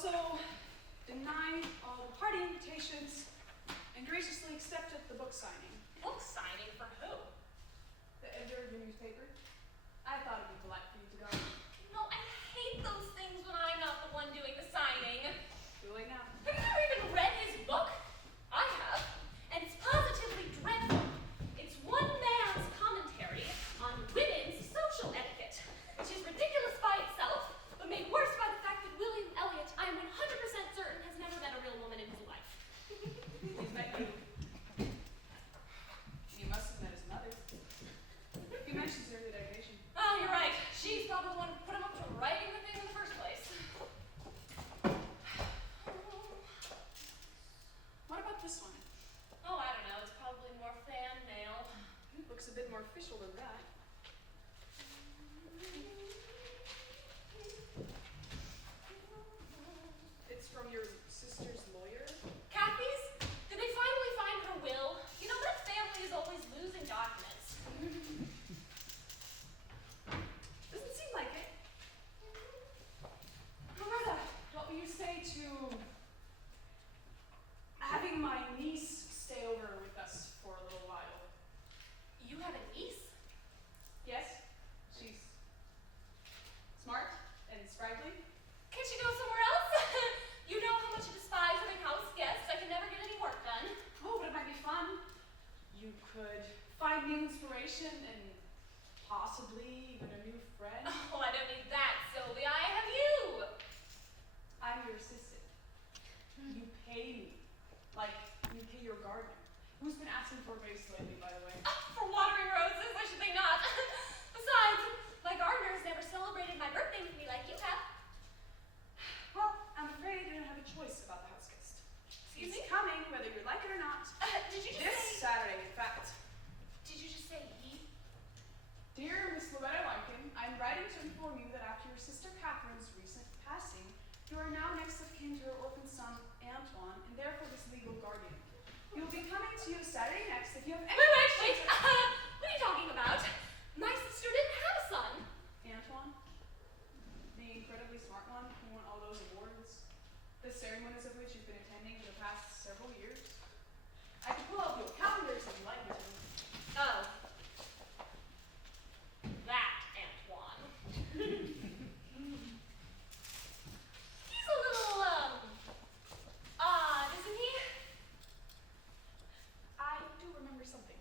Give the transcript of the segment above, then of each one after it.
also denied all the party invitations and graciously accepted the book signing. Book signing for who? The editor of your newspaper. I thought it'd be polite for you to go. No, I hate those things when I'm not the one doing the signing. Too late now. Have you ever even read his book? I have, and it's positively dreadful. It's one man's commentary on women's social etiquette, which is ridiculous by itself, but made worse by the fact that William Elliot, I am 100% certain, has never met a real woman in his life. He's met you. He must have met his mother. He mentions her in the dedication. Oh, you're right. She's probably the one who put him up to writing the thing in the first place. What about this one? Oh, I don't know. It's probably more fan mail. It looks a bit more official than that. It's from your sister's lawyer? Kathy's? Did they finally find her will? You know, that family is always losing documents. Doesn't seem like it. Loretta, what will you say to having my niece stay over with us for a little while? You have a niece? Yes, she's smart and sprightly. Can't she go somewhere else? You know how much I despise having house guests. I can never get any work done. Oh, but it might be fun. You could find new inspiration and possibly even a new friend. Oh, I don't need that, Sylvia. I have you. I'm your assistant. You pay me like you pay your gardener, who's been asking for a raise lately, by the way. For watering roses, I should think not. Besides, my gardener has never celebrated my birthday with me like you have. Well, I'm afraid you don't have a choice about the house guest. Excuse me? He's coming, whether you like it or not. Did you just This say... Saturday, in fact. Did you just say he? Dear Miss Loretta Larkin, I'm writing to inform you that after your sister Kathlyn's recent passing, you are now next of kin to her orphan son, Antoine, and therefore his legal guardian. He will be coming to you Saturday next if you have any Wait. questions. What are you talking about? My sister didn't have a son. Antoine, the incredibly smart one who won all those awards, the ceremonies of which you've been attending for the past several years. I can pull out your calendars if you like me to. Oh. That Antoine. He's a little, odd, isn't he? I do remember something.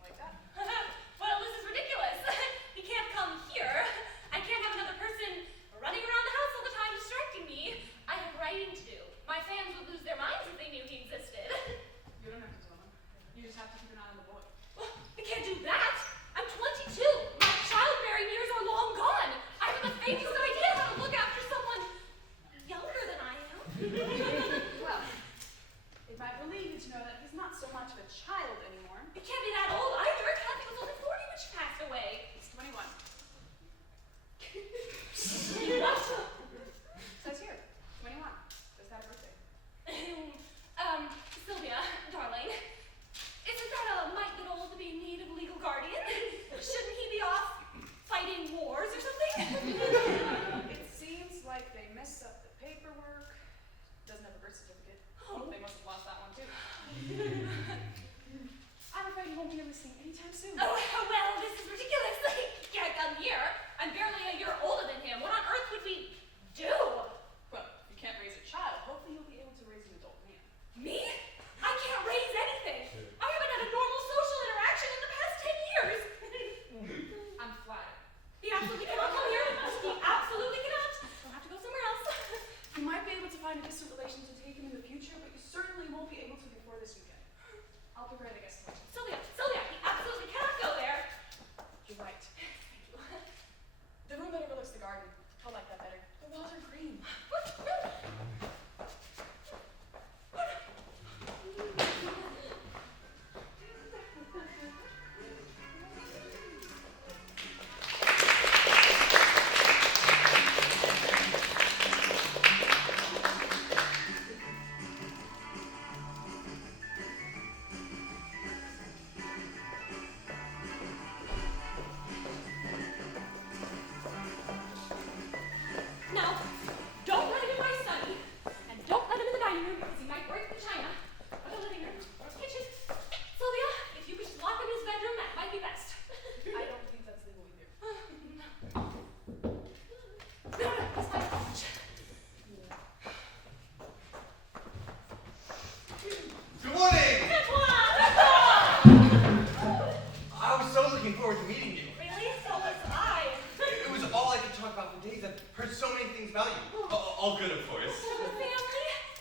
tell you. All good, of course. Family?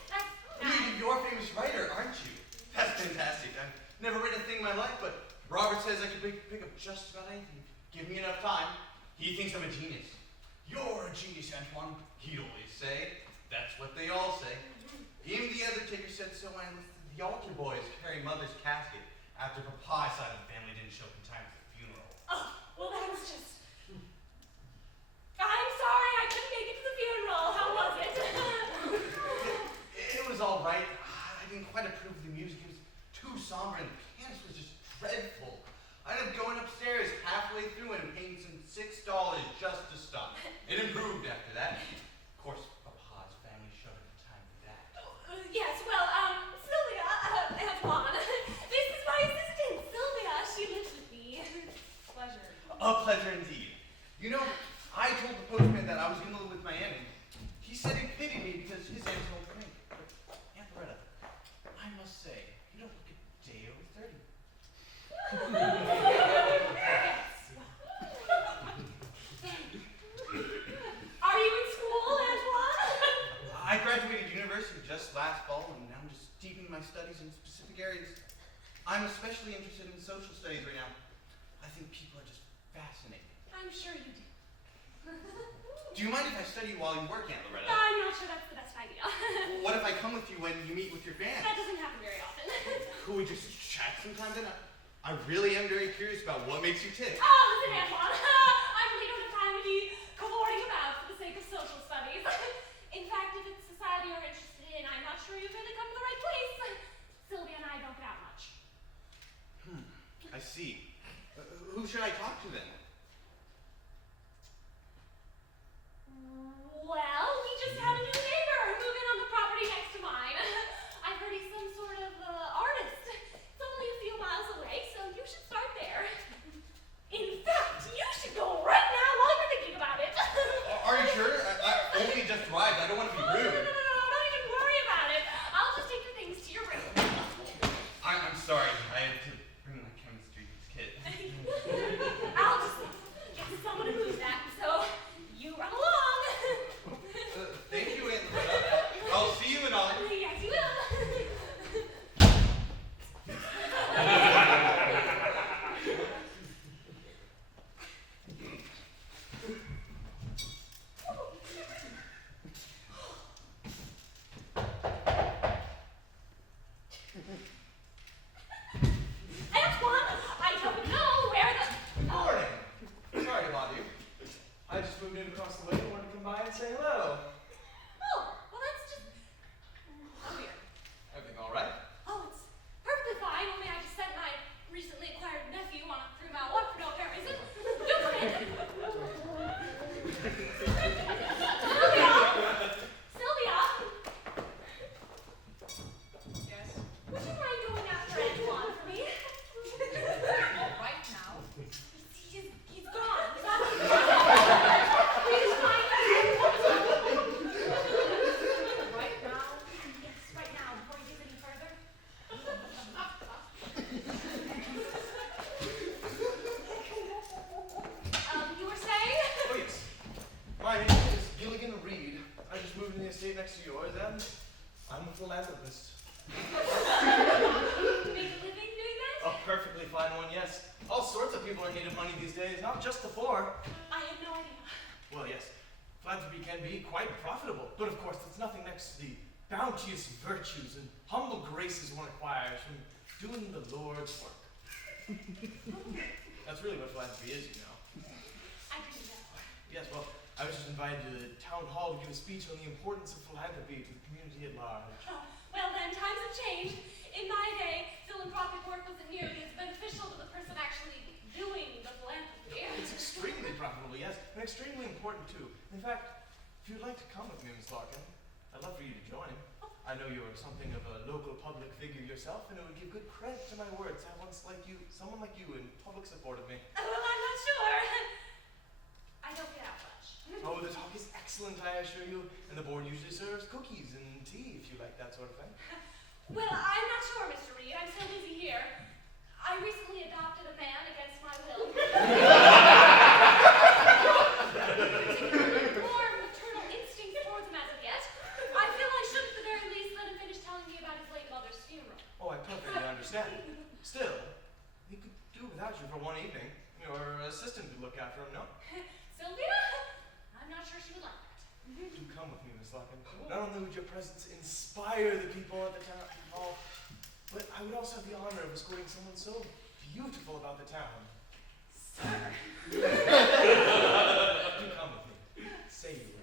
That's nice. You're a famous writer, aren't you? That's fantastic. I've never written a thing in my life, but Robert says I can pick up just about anything. Give me enough time. He thinks I'm a genius. You're a genius, Antoine, he'd always say. That's what they all say. Even the Undertaker said so when the altar boys carry Mother's casket after Papa's side of the family didn't show up in time for the funeral. Oh, well, that was just... I'm sorry I couldn't make it to the funeral. How was it? It was all right. I didn't quite approve of the music. It was too somber, and the pianist was just dreadful. I ended up going upstairs halfway through and paying some $6 just to stop. It improved after that. Of course, Papa's family showed up in time for that. Yes, well, Sylvia, Antoine, this is my assistant, Sylvia. She lives with me. Pleasure. A pleasure indeed. You know, I told the postman that I was going to live with my aunt, and he said he pitied me because his aunt's an old crank. But Aunt Loretta, I must say, you don't look a day over 30. Are you in school, Antoine? I graduated university just last fall, and now I'm just deepening my studies in specific areas. I'm especially interested in social studies right now. I think people are just fascinating. I'm sure you do. Do you mind if I study while you work, Aunt Loretta? I'm not sure that's the best idea. What if I come with you when you meet with your fans? That doesn't happen very often. Could we just chat sometime then? I really am very curious about what makes you tick. Oh, listen, Antoine. I really don't have time to be cavorting about for the sake of social studies. In fact, if it's society you're interested in, I'm not sure you've really come to the right place. Sylvia and I don't get out much. I see. Who should I talk to then? Well, we just had a new neighbor move in on the property next to mine. I've heard he's some sort of artist. It's only a few miles away, so you should start there. In fact, you should go right now while you're thinking about it. Are you sure? I only just arrived. I don't want to be No, rude. don't even worry about it. I'll just take your things to your room. I'm sorry. I had to bring my chemistry kit. I'll just get someone to move that, so you run along. Thank you, Aunt Loretta. I'll see you in all. Yes, you will. Antoine, I don't know where the... Morning. Sorry to bother you. I just moved in across the way and wanted to come by and say hello. Oh, well, that's just weird. Everything all right? Oh, it's perfectly fine, only I just sent my recently acquired nephew on a 3-mile walk for no apparent reason. You come in. Sylvia! Yes. Would you mind going after Antoine for me? Right now. He's gone. He's not Please find Right now. Yes, right now, before he goes any further. You were saying? Oh, yes. My name is Gilligan Reed. I just moved in the estate next to yours, and I'm a philanthropist. Make a living doing that? A perfectly fine one, yes. All sorts of people are in need of money these days, not just the poor. I had no idea. Well, yes, philanthropy can be quite profitable, but of course, it's nothing next to the bounteous virtues and humble graces one acquires from doing the Lord's work. That's really what philanthropy is, you know. I didn't know. Yes, well, I was just invited to the town hall to give a speech on the importance of philanthropy to the community at large. Oh, well then, times have changed. In my day, philanthropic work wasn't nearly as beneficial to the person actually doing the philanthropy. It's extremely profitable, yes, and extremely important too. In fact, if you'd like to come with me, Miss Larkin, I'd love for you to join. I know you're something of a local public figure yourself, and it would give good credit to my words to have someone like you in public support of me. Well, I'm not sure. I don't get out much. Oh, the talk is excellent, I assure you, and the board usually serves cookies and tea if you like that sort of thing. Well, I'm not sure, Mr. Reed. I'm so busy here. I recently adopted a man against my will. More maternal instincts Catherine, no? Sylvia? I'm not sure she would like that. Do come with me, Miss Larkin. Not only would your presence inspire the people at the town hall, but I would also have the honor of escorting someone so beautiful about the town. Sir. Do come with me. Say you will.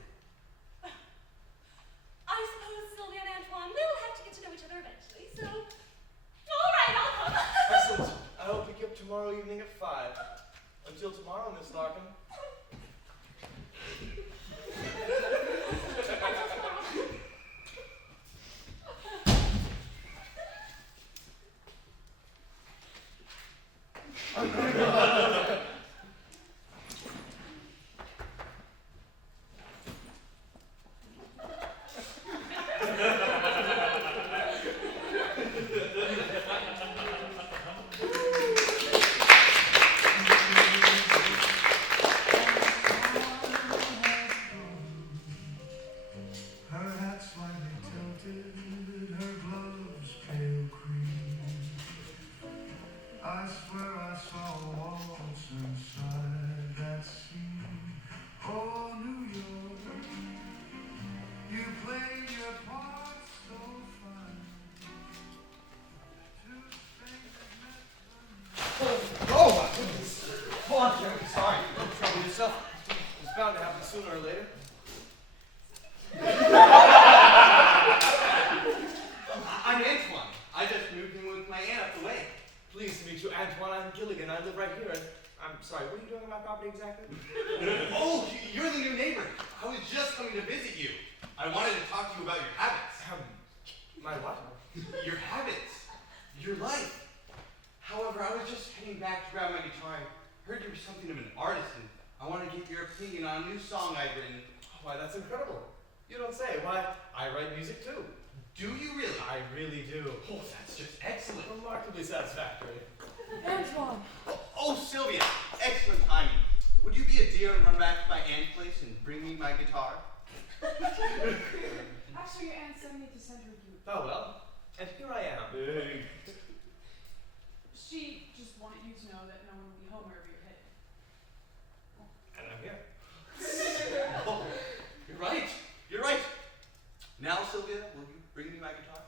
I suppose Sylvia and Antoine will have to get to know each other eventually, so... All right, I'll come. Excellent. I will pick you up tomorrow evening at 5. Until tomorrow, Miss Larkin. Her hat slightly tilted, her gloves pale cream. I swear I saw a waltz inside that scene. Oh, New York, you played your part so fine. Two strangers met Oh my goodness! Hold on, Jeremy. Sorry. Don't trouble yourself. It's bound to happen sooner or later. I'm Antoine. I just moved in with my aunt up the way. Pleased to meet you, Antoine. I'm Gilligan. I live right here. And I'm sorry, what are you doing on my property exactly? Oh, you're the new neighbor. I was just coming to visit you. I wanted to talk to you about your habits. My what? Your habits. Your life. However, I was just heading back to grab my guitar. I heard you were something of an artist, and I want to get your opinion on a new song I've written. Why, that's incredible. You don't say. Why, I write music too. Do you really? I really do. Oh, that's just excellent. Remarkably satisfactory. Antoine. Oh, Sylvia, excellent timing. Would you be a dear and run back to my aunt's place and bring me my guitar? Actually, your aunt sent me to send her you. Oh well. And here I am. She just wanted you to know that no one will be home wherever you're headed. And I'm here. Oh, you're right. You're right. Now, Sylvia, will you bring me my guitar?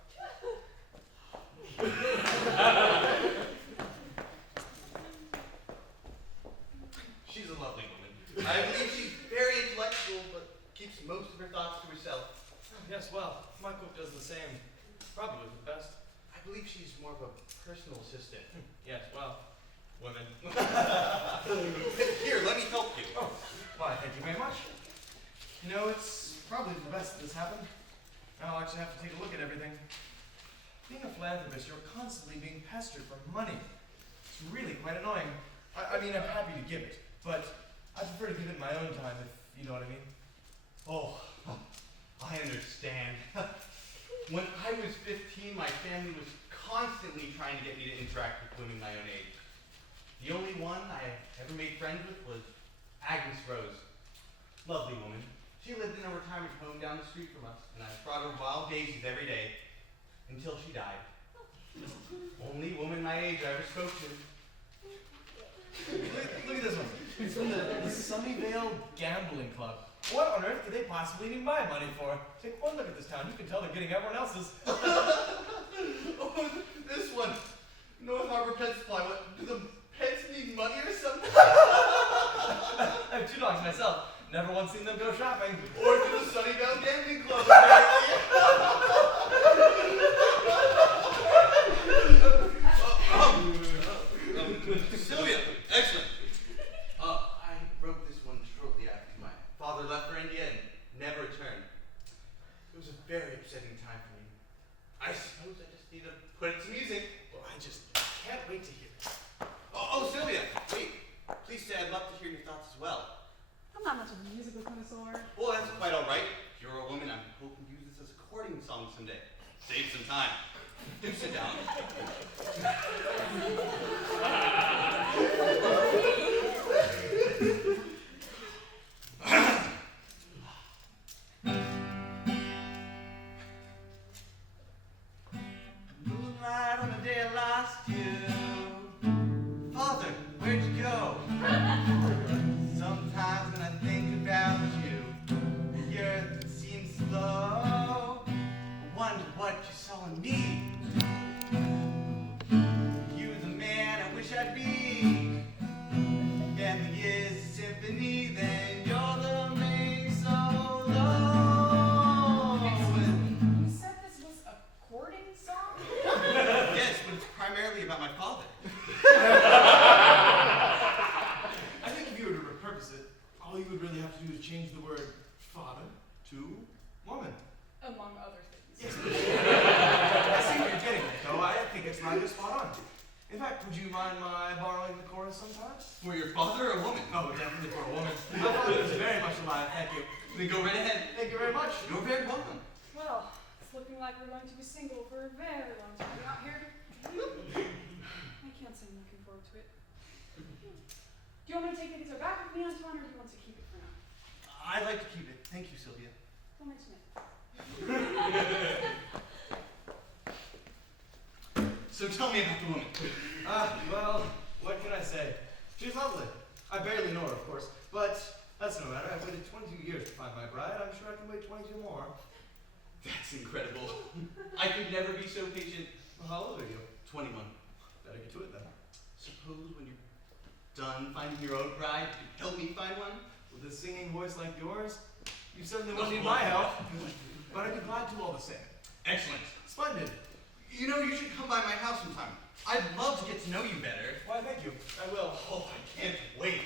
She's a lovely woman. I believe she's very intellectual, but keeps most of her thoughts to herself. Yes, well, my cook does the same. Probably the best. I believe she's more of a personal assistant. Yes, well, women. Here, let me help you. Oh, why, thank you very much. You know, it's probably for the best that this happened. Now I'll actually have to take a look at everything. Being a philanthropist, you're constantly being pestered for money. It's really quite annoying. I mean, I'm happy to give it, but I prefer to give it in my own time, if you know what I mean. Oh, I understand. When I was 15, my family was constantly trying to get me to interact with women my own age. The only one I ever made friends with was Agnes Rose. Lovely woman. She lived in a retirement home down the street from us, and I brought her wild daisies every day until she died. Only woman my age I ever spoke to. Look at this one. It's from the Sunnyvale Gambling Club. What on earth could they possibly need my money for? Take one look at this town. You can tell they're getting everyone else's. Oh, this one. North Harbor Pet Supply. What, do the pets need money or something? I have 2 dogs myself. Never once seen them go shopping. Or to the Sunnyvale Gambling Club, apparently. Sylvia, excellent. I wrote this one shortly after my father left for India and never returned. It was a very upsetting time for me. I suppose I just need to put it to music. Well, I just can't wait to hear it. Oh, Sylvia, wait. Please say I'd love to hear your thoughts as well. I'm not much of a musical connoisseur. Well, that's quite all right. If you're a woman, I'm hoping to use this as a courting song someday. Save some time. Do sit down. Moonlight on the day I lost you. Father, where'd you go? All you would really have to do is change the word father to woman. Among other things. Yes. I see what you're getting at, though. I think it's not just spot on. In fact, would you mind my borrowing the chorus sometime? For your father or woman? Oh, definitely for a woman. My father is very much alive, thank you. Then go right ahead. Thank you very much. You're very welcome. Well, it's looking like we're going to be single for a very long time out here. I can't say I'm looking forward to it. Do you want me to take the guitar back with me, Antoine, or do you want to keep it for now? I'd like to keep it. Thank you, Sylvia. Don't mention it. So tell me about the woman. Well, what can I say? She's lovely. I barely know her, of course, but that's no matter. I've waited 22 years to find my bride. I'm sure I can wait 22 more. That's incredible. I could never be so patient. Well, how old are you? 21. Better get to it then. Suppose when you're done finding your own bride, you can help me find one? With a singing voice like yours, you certainly won't need my help. But I'd be glad to all the same. Excellent. Splendid. You know, you should come by my house sometime. I'd love to get to know you better. Why, thank you. I will. Oh, I can't wait.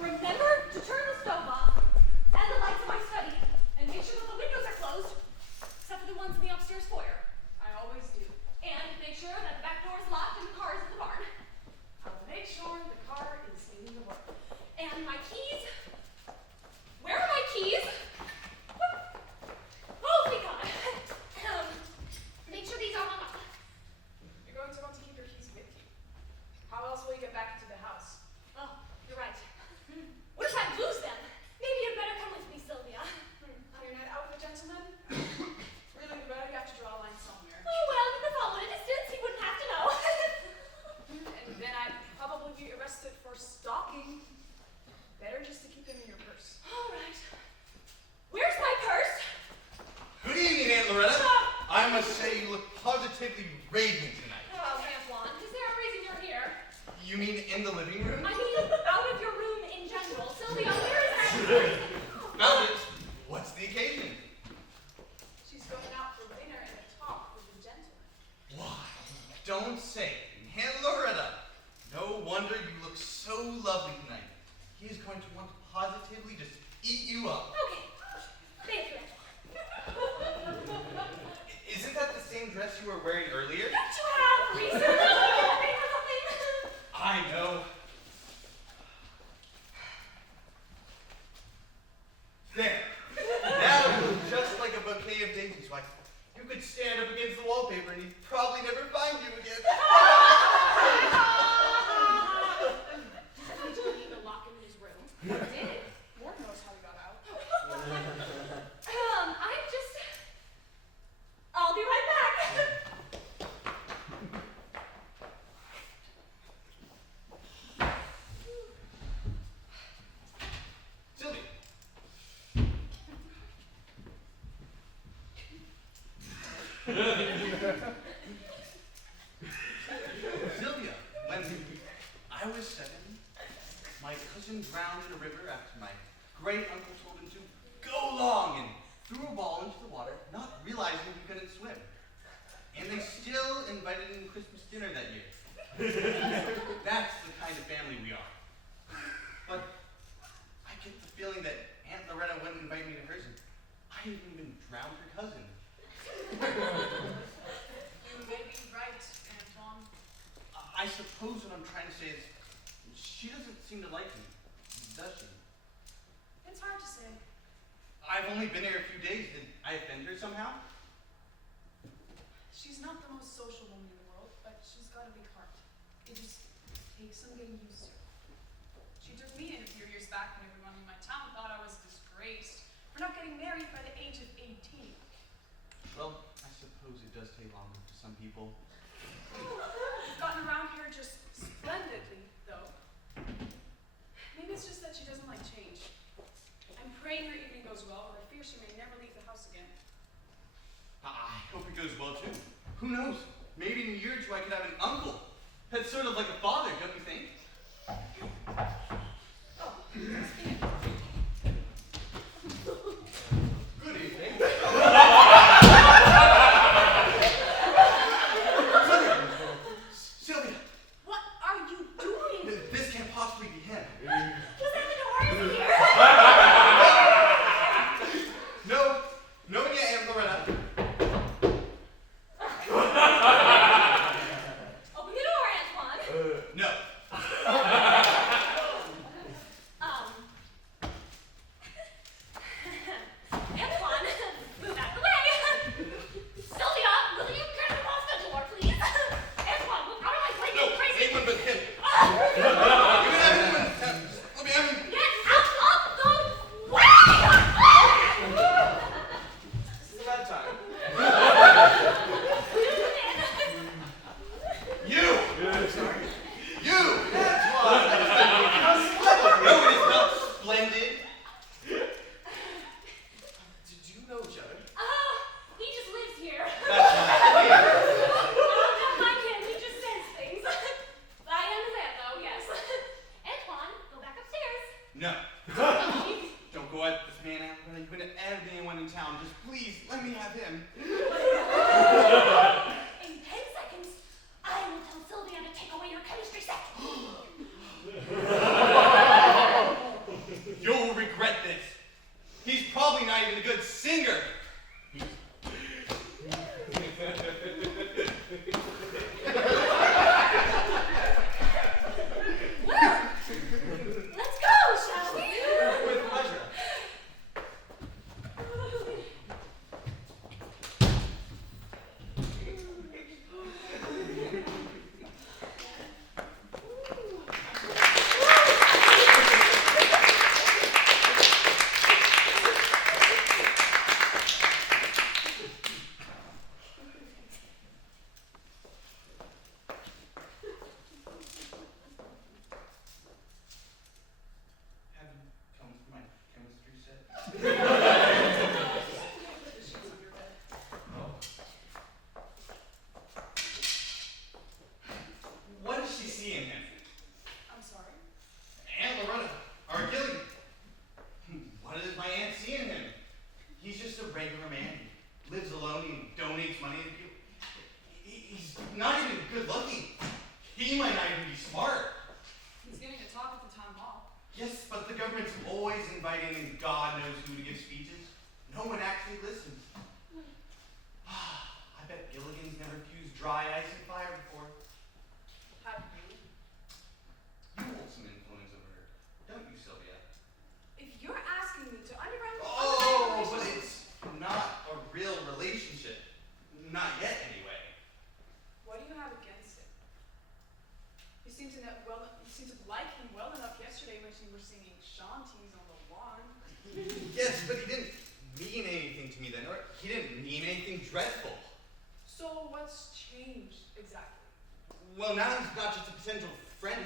Remember to turn the stove off and the lights in my study, and make sure that the windows are closed, except for the ones in the upstairs foyer. I always do. And make sure that the back door is locked and the car is in the barn. I will make sure the car is in the barn. And my keys. Where are my keys? Oh, thank God. Make sure these are hung up. You're going to want to keep your keys with you. How else will you get back into the house? Oh, you're right. What if I lose them? Maybe you'd better come with me, Sylvia. On your night out with a gentleman? Really, Loretta, you have to draw a line somewhere. Oh, well, if I followed a distance, he wouldn't have to know. And then I'd probably be arrested for stalking. Better just to keep them in your purse. All right. Where's my purse? Good evening, Aunt Loretta. I must say you look positively radiant tonight. Oh, Antoine, is there a reason you're here? You mean in the living room? I mean, out of your room in general. Sylvia, where is that? Found it. What's the occasion? She's going out for dinner and a talk with a gentleman. Why, don't say it. Aunt Loretta. No wonder you look so lovely tonight. He is going to want to positively just eat you up. Okay. Thank you, Antoine. Isn't that the same dress you were wearing earlier? Don't you have reason to get ready for something? I know. There. Now you look just like a bouquet of daisies. Like you could stand up against the wallpaper and he'd probably never find you again. Did you need to lock him in his room? I did. Lord knows how we got out. I'll be right back. Sylvia. Sylvia, when I was 7, my cousin drowned in a river after my great uncle told him to go long and threw a ball into the water, not realizing he couldn't swim. And they still invited him to Christmas dinner that year. That's the kind of family we are. But I get the feeling that Aunt Loretta wouldn't invite me to hers, and I haven't even drowned her cousin. You may be right, Antoine. I suppose what I'm trying to say is, she doesn't seem to like me, does she? It's hard to say. I've only been here a few days. Did I offend her somehow? She's not the most social woman in the world, but she's got a big heart. It just takes some getting used to. She took me in a few years back when everyone in my town thought I was disgraced for not getting married by the age of 18. Well, I suppose it does take longer for some people. You've gotten around here just splendidly. Who knows? Maybe in a year or two I could have an uncle. That's sort of like a father, don't you think? Oh, must be it. Good evening. Sylvia! What are you doing? This can't possibly be him. Who's at the door? Is he here? No, no one yet, Aunt Loretta. Open the door, Antoine. No. Antoine, move out of the way. Sylvia, will you turn across the door, please? Antoine, move out of my way, No, you crazy. anyone but him. Ah! You can have him in the town. Let me have him. Get out of the way! This is a bad time. You! Sorry. You! That's why. No, it is not splendid. Did you know each other? He just lives here. That's not clear. Don't mind him, he just says things. I am his aunt, though, yes. Antoine, go back upstairs. No. Don't go at this man, Aunt Loretta. You couldn't have anyone in town. Just please, let me have him. In 10 seconds, I will tell Sylvia to take away your chemistry set. You'll regret this. He's probably not even a good singer. Well, let's go, shall we? With pleasure. Have you come for my chemistry set? What does she see in him? I'm sorry. Aunt Loretta, or Gilligan. What does my aunt see in him? He's just a regular man. He lives alone and donates money to people. He's not even good looking. He might not even be smart. He's giving a talk at the town hall. Yes, but the government's always inviting in God knows who to give speeches. No one actually listens. I bet Gilligan's never fused dry ice and fire before. Have you? You hold some influence over her, don't you, Sylvia? If you're asking me to underground Oh, but it's not a real relationship. Not yet, anyway. what do you have against it? You seem to like him well enough yesterday when you were singing shanties on the lawn. Yes, but he didn't mean anything to me then, or he didn't mean anything dreadful. So what's changed exactly? Well, now he's not just a potential friend.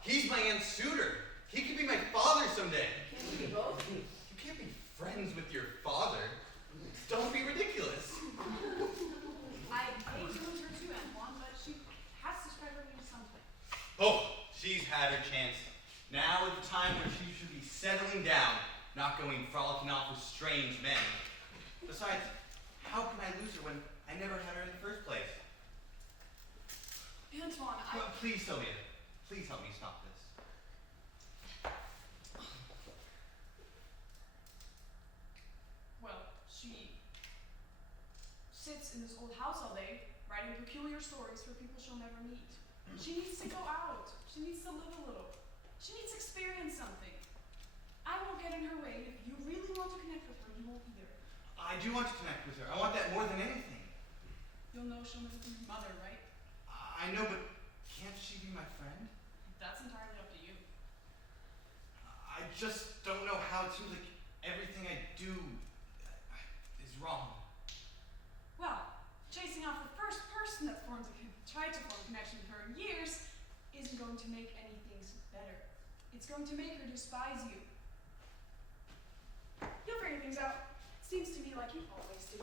He's my aunt's suitor. He could be my father someday. Can't we be both? You can't be friends with your father. Don't be ridiculous. I hate to lose her too, Antoine, but she has to spread her wings someplace. Oh, she's had her chance. Now is the time where she should be settling down, not going frolicking off with strange men. Besides, how can I lose her when I never had her in the first place? Antoine, Well, please, Sylvia, please help me stop this. Well, she sits in this old house all day, writing peculiar stories for people she'll never meet. She needs to go out. She needs to live a little. She needs to experience something. I won't get in her way, and if you really want to connect with her, you won't either. I do want to connect with her. I want that more than anything. You'll know she'll miss her mother, right? I know, but can't she be my friend? That's entirely up to you. I just don't know how it seems like everything I do is wrong. Well, chasing off the first person that tried to form a connection with her in years isn't going to make anything better. It's going to make her despise you. You'll figure things out. Seems to me like you always do.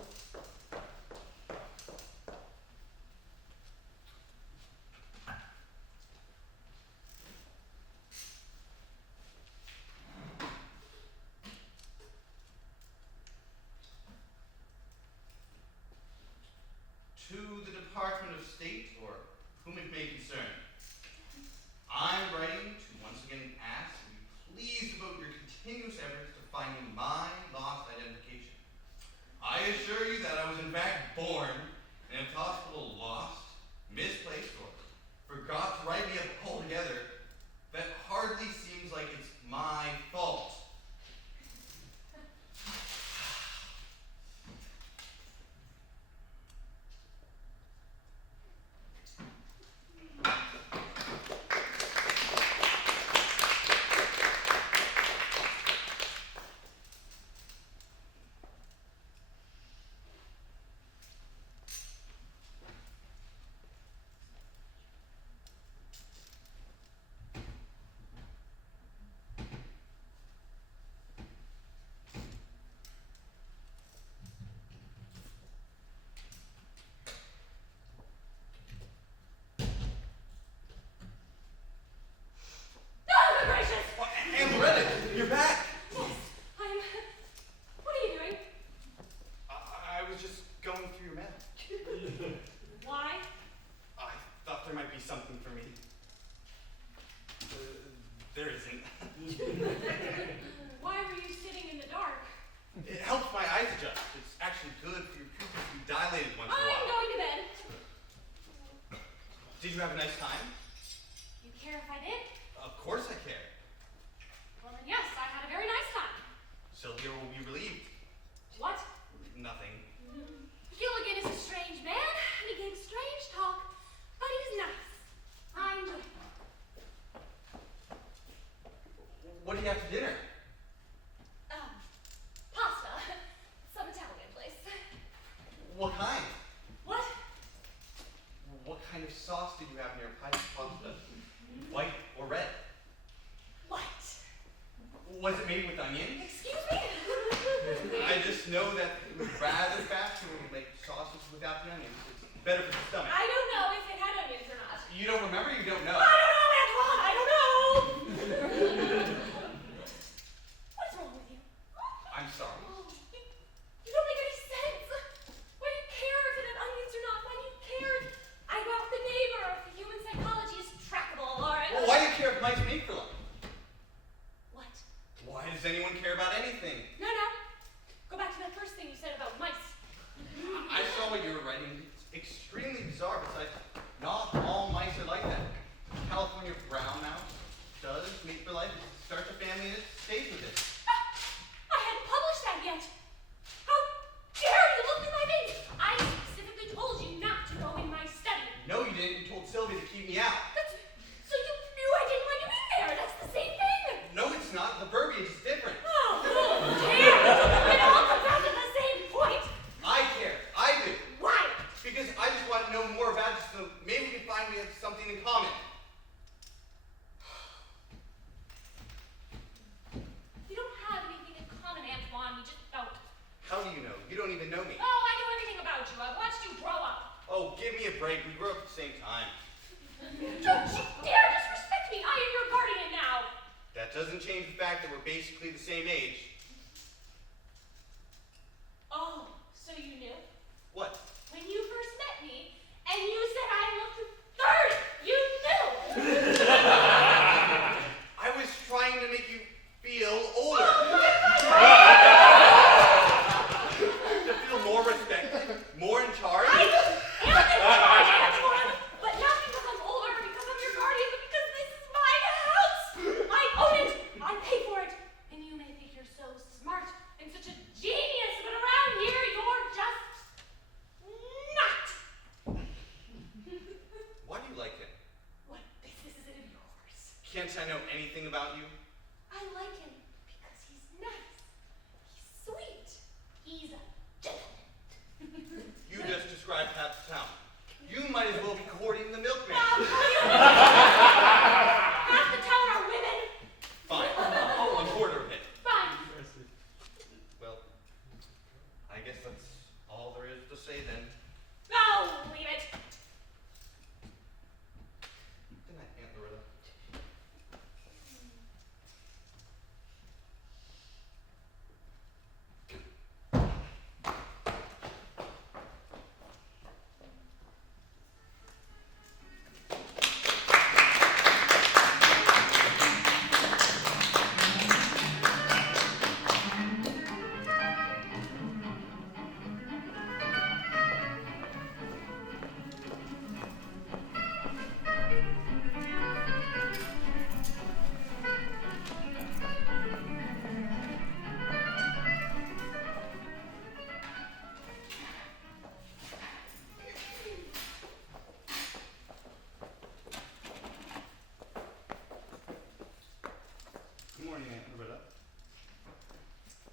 Why were you sitting in the dark? It helps my eyes adjust. It's actually good for your pupils to be dilated once in a I'm while. going to bed. Did you have a nice time? You care if I did? Of course I care. Well then yes, I had a very nice time. Sylvia will be relieved. What? Nothing. Gilligan is a strange man, and he gave strange talk, but he's nice. I enjoyed him. What do you have for dinner? Pasta. Some Italian place. What kind? What? What kind of sauce did you have in your pasta? White or red? What? Was it made with onions? Excuse me? I just know that it was rather fast to make sauces without the onions. It's better for the stomach. I don't know if it had onions or not. You don't remember? You don't know. I don't know, Antoine! I don't know! What's wrong with you? I'm sorry. You don't make any sense. Why do you care if it had onions or not? Why do you care if I go out with the neighbor, or if the human psychology is trackable, or... Well, why do you care if mice mate for life? What? Why does anyone care about anything? No. Go back to that first thing you said about mice. I saw what you were writing. It's extremely bizarre. Besides, not all mice are like that. California brown mouse does mate for life. It starts a family and it stays with it. I hadn't published that yet. How dare you look in my face? I specifically told you not to go in my study. No, you didn't. You told Sylvia to keep me out. So you knew I didn't want you in there. That's the same thing. No, it's not. The verbiage is different. Oh, damn! It all comes down to the same point. I care. I do. Why? Because I just want to know more about you so maybe we can find we have something in common. You don't have anything in common, Antoine. You just don't. How do you know? You don't even know me. Oh, I know everything about you. I've watched you grow up. Oh, give me a break. We grew up at the same time. Don't you dare disrespect me. I am your guardian now. That doesn't change the fact that we're basically the same age. Oh, so you knew? What? When you first met me, and you said I looked 30, you knew! I was trying to make you feel older. To feel more respected, more in charge. I am in charge, Antoine! But not because I'm older, because I'm your guardian, but because this is my house! I own it! I pay for it! And you may think you're so smart and such a genius, but around here you're just not! Why do you like him? What business is it of yours? Can't I know anything about you? I like him because he's nice. He's sweet. He's a gentleman. You just described half the town. You might as well be courting the milkman. Half the town are women. Fine. A quarter of it. Fine. Well, I guess that's all there is to say then. No, leave it. Good night, Aunt Loretta. Good morning, Aunt Loretta.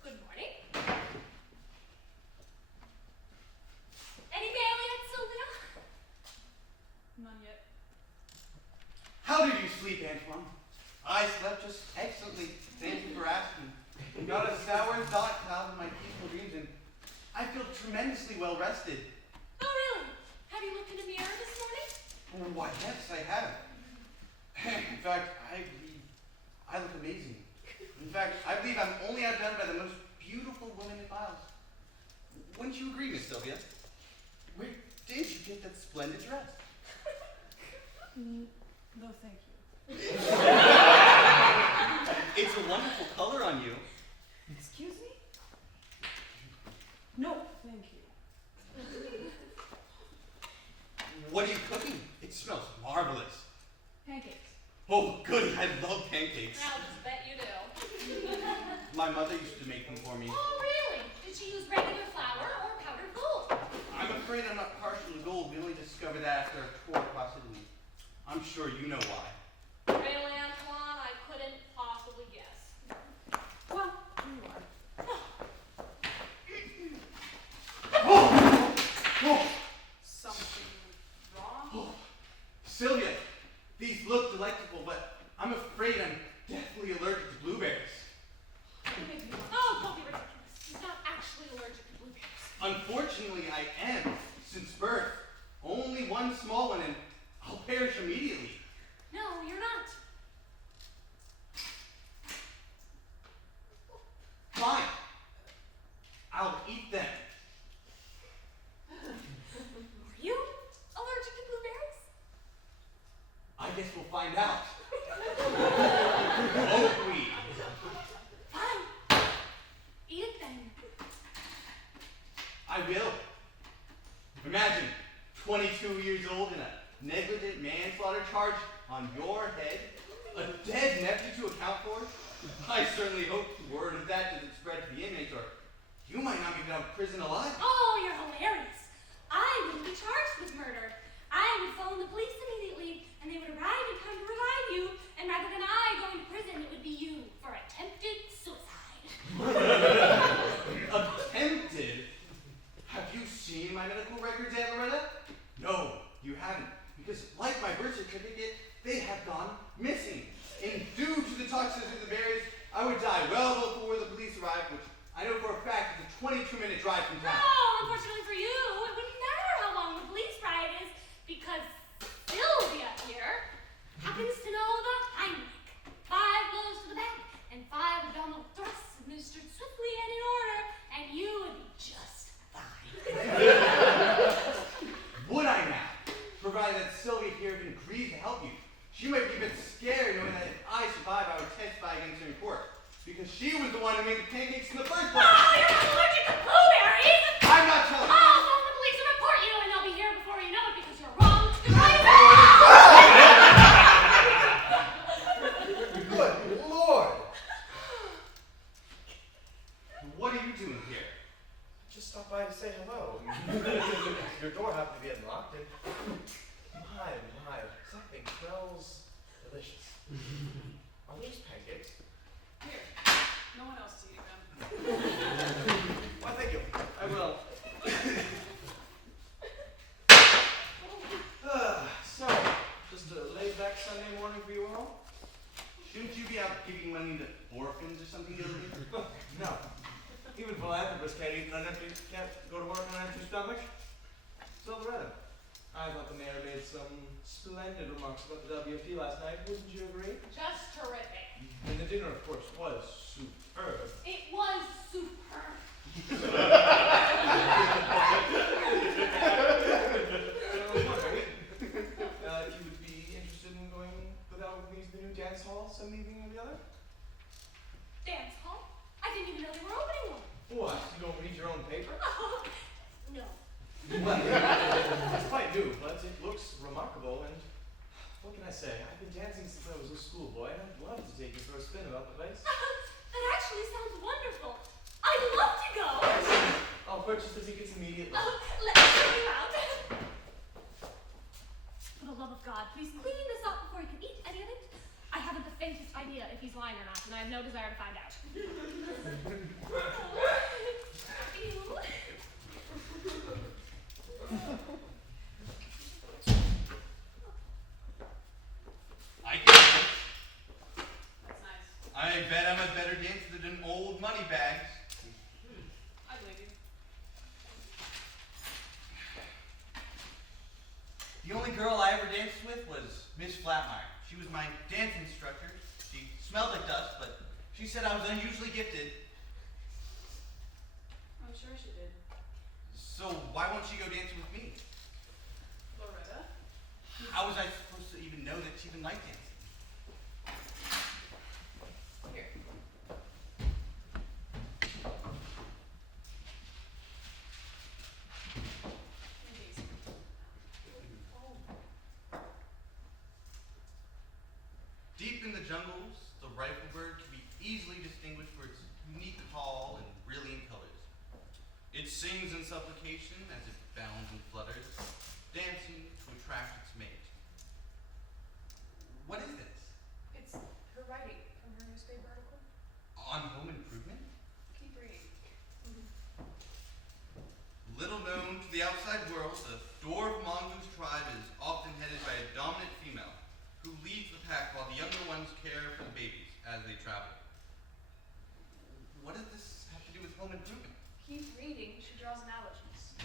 Good morning. Any mail yet, Sylvia? None yet. How did you sleep, Antoine? I slept just excellently. Thank you for asking. Got a sour thought cloud in my peaceful dreams, and I feel tremendously well rested. Oh, really? Have you looked in the mirror this morning? Why, yes, I have. In fact, I believe I look amazing. In fact, I believe I'm only outdone by the most beautiful woman in miles. Wouldn't you agree, Miss Sylvia? Where did you get that splendid dress? No, thank you. It's wonderful color on you. Excuse me? No, thank you. What are you cooking? It smells marvelous. Pancakes. Oh, goody, I love pancakes. I'll just bet you do. My mother used to make them for me. Oh, really? Did she use regular flour or powdered gold? I'm afraid I'm not partial to gold. We only discovered that after a tour across Italy. I'm sure you know why. Really, Antoine? I couldn't possibly guess. Well, here you are. Oh, Something wrong? oh. Sylvia, these look delectable, but I'm afraid I'm deathly allergic to blueberries. Oh, don't be ridiculous. He's not actually allergic to blueberries. Unfortunately, I am, since birth. Only one small one, and I'll perish immediately. No, you're not. Fine. I'll eat them. Are you allergic to blueberries? I guess we'll find out. Won't we? Fine. Eat it then. I will. Imagine 22 years old and a negligent manslaughter charge on your head. A dead nephew to account for. I certainly hope the word of that doesn't spread to the inmates, or you might not get out of prison alive. Oh, you're hilarious. I wouldn't be charged with murder. I would phone the police immediately, and they would arrive in time to revive you, and rather than I going to prison, it would be you for attempted suicide. Attempted? Have you seen my medical records, Aunt Loretta? No, you haven't, because like my birth certificate, they have gone missing. And due to the toxicity of the berries, I would die well before the police arrived, which I know for a fact is a 22-minute drive from town. Oh, unfortunately for you, it wouldn't matter how long the police ride is, because Sylvia here happens to know the Heimlich. 5 blows to the back and 5 abdominal thrusts administered swiftly and in order, and you would be just fine. Would I now? Provided that Sylvia here can agree to help you. She might be a bit scared knowing that if I survive, I would testify against her in court. Because she was the one who made the pancakes in the first place. Oh, you're not allergic to blueberries! I'm not telling you. I'll phone the police and report you, and they'll be here before you know it because you're wrong. Good Lord! What are you doing here? Just stopped by to say hello. Your door happened to be unlocked, and my, something smells delicious. Are those pancakes? Here. No one else is eating them. Why, thank you. I will. So, just a laid-back Sunday morning for you all? Shouldn't you be out giving money to orphans or something, Gilly? No. Even philanthropists can't eat on an empty, can't go to work on an empty stomach. So, Loretta, I thought the mayor made some splendid remarks about the WFP last night. Wouldn't you agree? Just terrific. And the dinner, of course, was superb. It was superb. So I was wondering if you would be interested in going without me to the new dance hall some evening or the other? Dance hall? I didn't even know they were opening one. What? You don't read your own paper? No. Well, it's quite new, but it looks remarkable, and what can I say? I've been dancing since I was a schoolboy, and I'd love to take you for a spin about the place. That actually sounds wonderful. I'd love to go. I'll purchase the tickets immediately. Let me show you out. For the love of God, please clean this up before you can eat any of it. I haven't the faintest idea if he's lying or not, and I have no desire to find out. I can dance. That's nice. I bet I'm a better dancer than old money bags. I believe you. The only girl I ever danced with was Miss Flatmire. She was my dance instructor. She smelled like dust, but she said I was unusually gifted. I'm sure she did. So why won't she go dancing with me? Loretta? How was I supposed to even know that she even liked dancing? Here. Deep in the jungles, the rifle bird can be easily distinguished for its unique call and brilliant colors. It sings in supplication as it bounds and flutters, dancing to attract its mate. What is this? It's her writing from her newspaper article. On home improvement? Keep reading. Little known to the outside world, the dwarf mongoose tribe is often headed by a dominant female who leads the pack while the younger ones care for the babies as they travel. What does this have to do with home improvement? Keep reading. She draws analogies.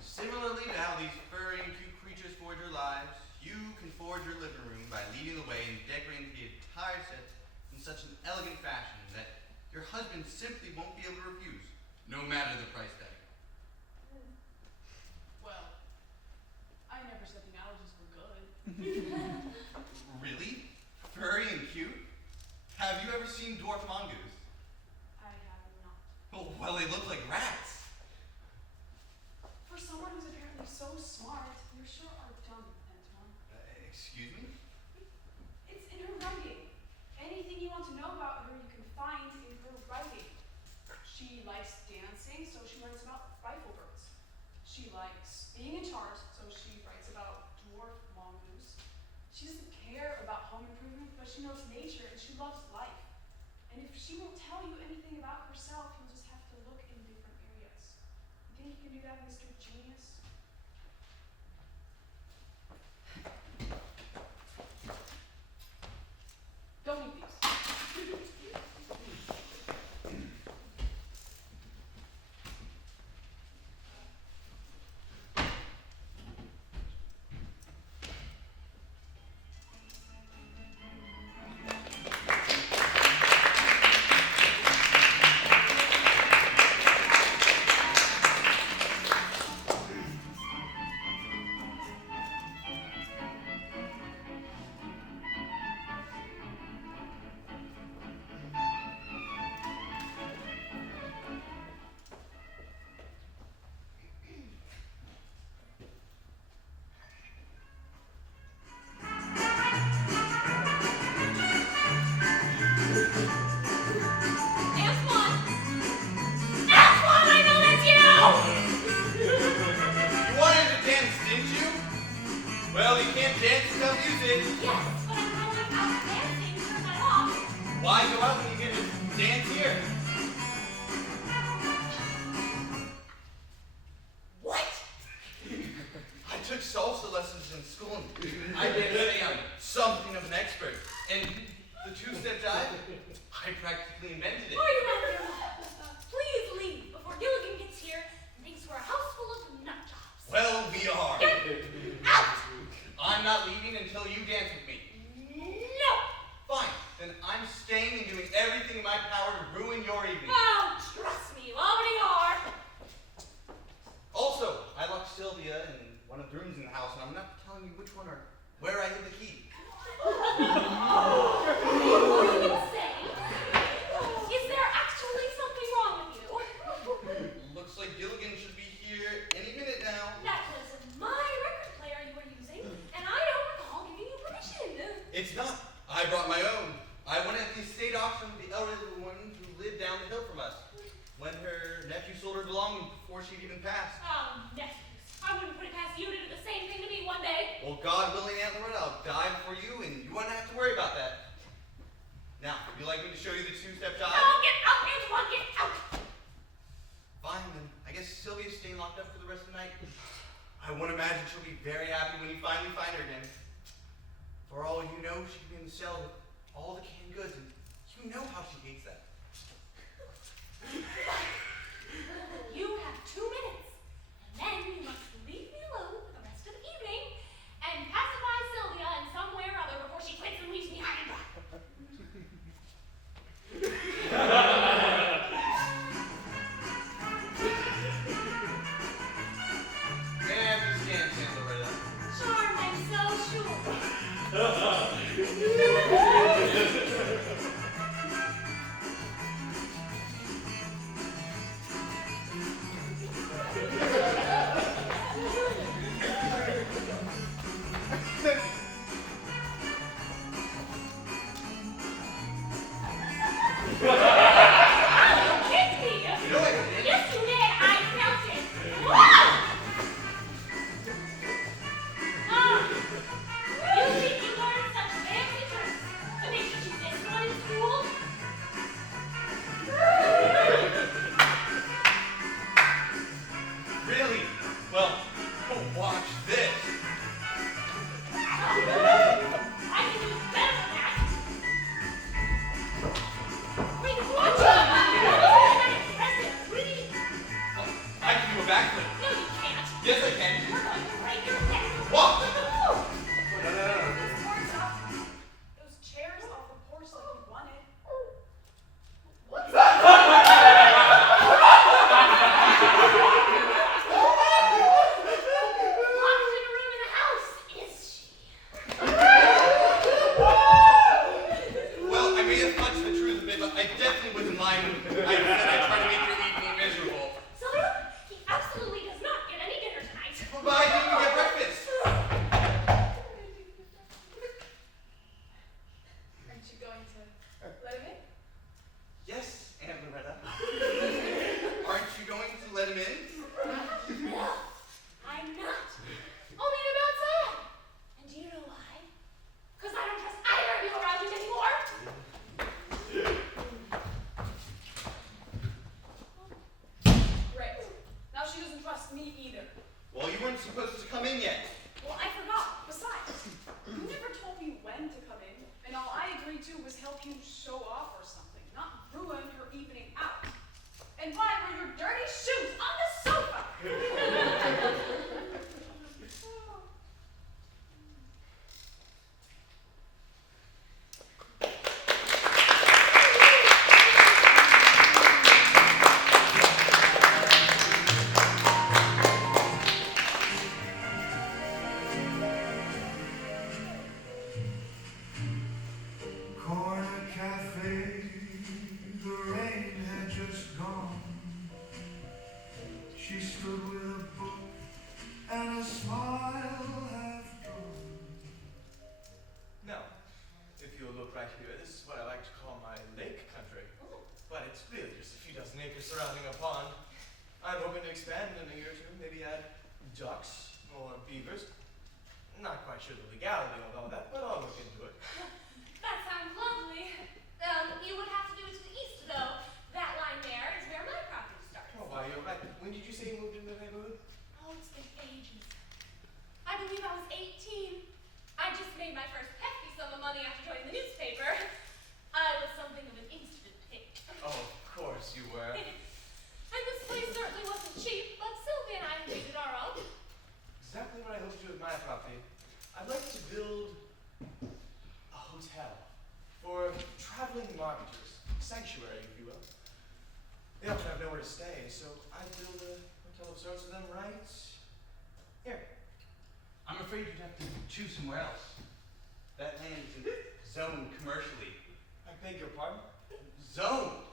Similarly to how these furry and cute creatures forge your lives, you can forge your living room by leading the way and decorating the entire set in such an elegant fashion that your husband simply won't be able to refuse, no matter the price tag. Well, I never said the analogies were good. Really? Furry and cute? Have you ever seen dwarf mongoose? I have not. Oh, well, they look like rats. For someone who's apparently so smart, you sure are dumb, Antoine. Excuse me? It's in her writing. Anything you want to know about her, you can find in her writing. She likes dancing, so she writes about rifle birds. She likes being in charge, so she writes about dwarf mongoose. She doesn't care about home improvement, but she knows nature and she loves life. And if she won't tell you anything about herself, you'll just have to look in different areas. You think you can do that, Mr. Genius? Don't eat these. Antoine! Antoine, I know that's you! You wanted to dance, didn't you? Well, you can't dance without music. Yes, but I'm running out of dancing. Turn that off. Why go out when you can just dance here? What? I took salsa lessons in school and I dare say I'm something of an expert. And the two-step dive, I practically invented it. Are you out of your mind? Please leave before Gilligan gets here and thinks we're a house full of nut jobs. Well, we are. Get out! I'm not leaving until you dance with me. No! Fine, then I'm staying and doing everything in my power to ruin your evening. Oh, trust me, you already are. Also, I locked Sylvia in one of the rooms in the house, and I'm not telling you which one or where I hid the key. What are you insane? Is there actually something wrong with you? Looks like Gilligan should be here any minute now. That was my record player you were using, and I don't recall giving you permission. It's not. I brought my own. I went at the estate auction with the elderly woman who lived down the hill from us when her nephew sold her belongings before she'd even passed. Oh, nephews. I wouldn't put it past you to do the same thing to me one day. Well, God willing, Aunt Loretta, I'll die before you, and you won't have to worry about that. Now, would you like me to show you the two-step dive? No, get out, Antoine, get out! Fine, then. I guess Sylvia's staying locked up for the rest of the night. I won't imagine she'll be very happy when you finally find her again. For all you know, she could be in the cell with all the canned goods, and you know how she hates that. You have 2 minutes, and then you must leave me alone for the rest of the evening and pacify Sylvia in some way or other before she quits and leaves me high and dry. May I have your scan, Aunt Loretta? Charmed, I'm so sure. You kicked me! No, I didn't. Yes, you did! I felt it! Ah! You think you learned such fancy tricks to make you do this one in school? Really? Well, watch this. I can do better than that. Wait, watch it! Impressive, really? Well, I can do a backflip. No, you can't. Yes, I can. You're going to break your neck. Walk. Those boards off. Those chairs off the porch like you wanted. What's that? Locked in a room in the house, is she? Well, I may have fudged the truth a bit, but I definitely wouldn't mind when I said I try to make your evening miserable. Sawyer, he absolutely does not get any dinner tonight. But I didn't even get breakfast. Aren't you going to let him in? Yes, Aunt Loretta. Aren't you going to let him in? No, I'm not. Only I'm outside. And do you know why? Because I don't trust either of you around you anymore. Great. Now she doesn't trust me either. Well, you weren't supposed to come in yet. Well, I forgot. Besides, you never told me when to come in, and all I agreed to was help you show off or something, not ruin your evening out. And why were your dirty shoes on the sofa? Corner cafe, the rain had just gone. She stood with a book and a smile half drawn. Now, if you'll look right here, this is what I like to call my lake country. But it's really just a few dozen acres surrounding a pond. I'm hoping to expand in a year or two, maybe add ducks or beavers. Not quite sure the legality of all that, but I'll look into it. That sounds lovely. You would have to do it to the east, though. That line there is where my property starts. Oh, wow, you're right. When did you say you moved into the neighborhood? Oh, it's been ages. I believe I was 18. I just made my first hefty sum of money after joining the newspaper. I was something of an instant hit. Oh, of course you were. And this place certainly wasn't cheap, but Sylvia and I made it our own. Exactly what I hope to do with my property. I'd like to build a hotel for traveling marketers, sanctuary, if you will. They often have nowhere to stay, so I'd build a hotel of sorts for them right here. I'm afraid you'd have to choose somewhere else. That land isn't zoned commercially. I beg your pardon? Zoned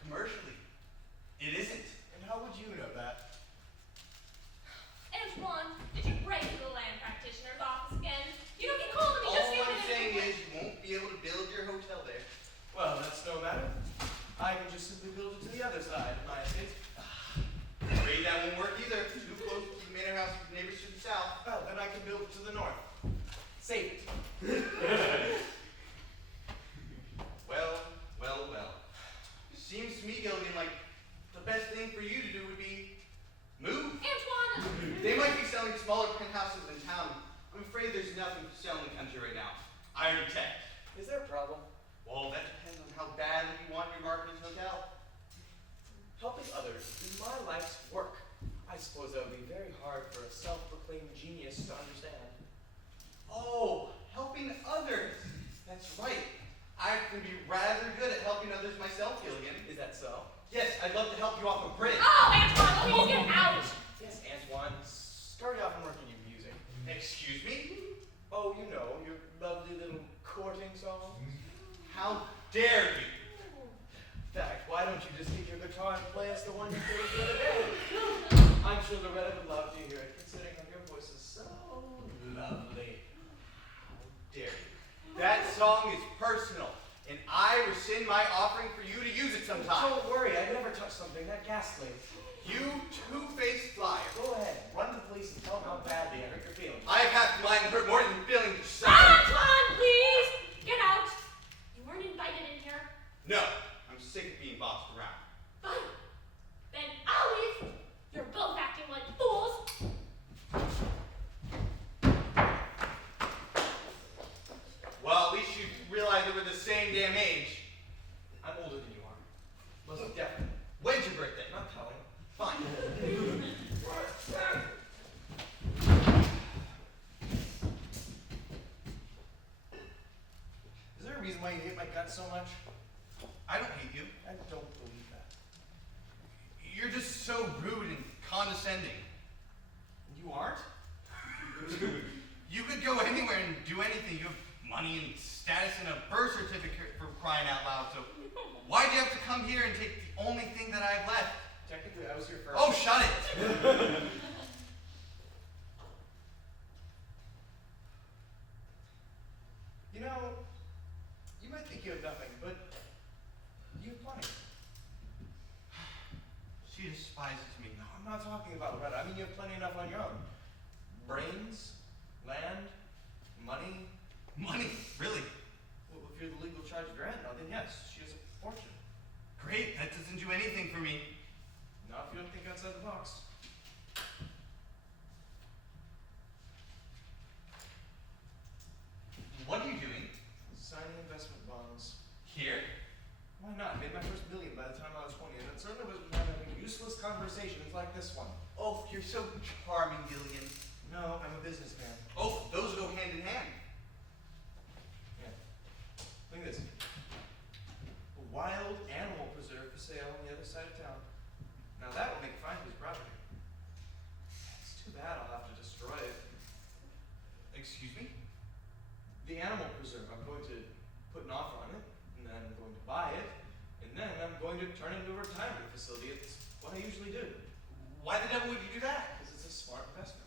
commercially. It isn't. And how would you know that? Antoine, did you break into the land practitioner's office again? You know, he called me All just the other I'm day. saying is you won't be able to build your hotel there. Well, that's no matter. I can just simply build it to the other side of my estate. Afraid that won't work either. Too close to the manor house with neighbors to the south. Well, then I can build it to the north. Save it. Well. Seems to me, Gilligan, like the best thing for you to do would be move. Antoine! They might be selling smaller penthouses in town. I'm afraid there's nothing for sale in the country right now. I already checked. Is there a problem? Well, that depends on how badly you want your marketing hotel. Helping others is my life's work. I suppose that would be very hard for a self-proclaimed genius to understand. Oh, helping others. That's right. I can be rather good at helping others myself, Gilligan. Is that so? Yes, I'd love to help you off a bridge. Oh, Antoine, please get out! Yes, Antoine. Start off and working your music. Excuse me? Oh, you know, your lovely little courting song. How dare you? In fact, why don't you just get your guitar and play us the one you played the other day? I'm sure Loretta would love to hear it, considering how your voice is so lovely. How dare you? That song is personal, and I was rescind my offering for you to use it sometime. Don't worry, I'd never touch something that ghastly. You two-faced liar. Go ahead, run to the police and tell them how badly I hurt your feelings. I have half the mind that hurt more than feeling yourself. Anton, please! Get out! You weren't invited in here. No, I'm sick of being bossed around. Fine. Then I'll leave. You're both acting like fools. Well, at least you realize that we're the same damn age. I'm older than you are. Most definitely. When's your birthday? Not telling. Fine. Is there a reason why you hate my guts so much? I don't hate you. I don't believe that. You're just so rude and condescending. You aren't? You could go anywhere and do anything. You have money and status and a birth certificate for crying out loud. So why do you have to come here and take the only thing that I have left? Technically, I was here first. Oh, shut it! You know, you might think you have nothing, but you have plenty. She despises me. No, I'm not talking about Loretta. I mean, you have plenty enough on your own. Brains, land, money. Money? Really? Well, if you're the legal charge of your aunt, then yes, she has a fortune. Great. That doesn't do anything for me. Not if you don't think outside the box. What are you doing? Signing investment bonds. Here? Why not? I made my first million by the time I was 20, and it certainly wasn't having useless conversations like this one. Oh, you're so charming, Gilligan. No, I'm a businessman. Oh, those go hand in hand. Yeah. Look at this. A wild animal preserve for sale on the other side of town. Now that will make a fine piece of property. It's too bad I'll have to destroy it. Excuse me? The animal preserve, I'm going to put an offer on it, and then I'm going to buy it, and then I'm going to turn it into a retirement facility. It's what I usually do. Why the devil would you do that? Because it's a smart investment.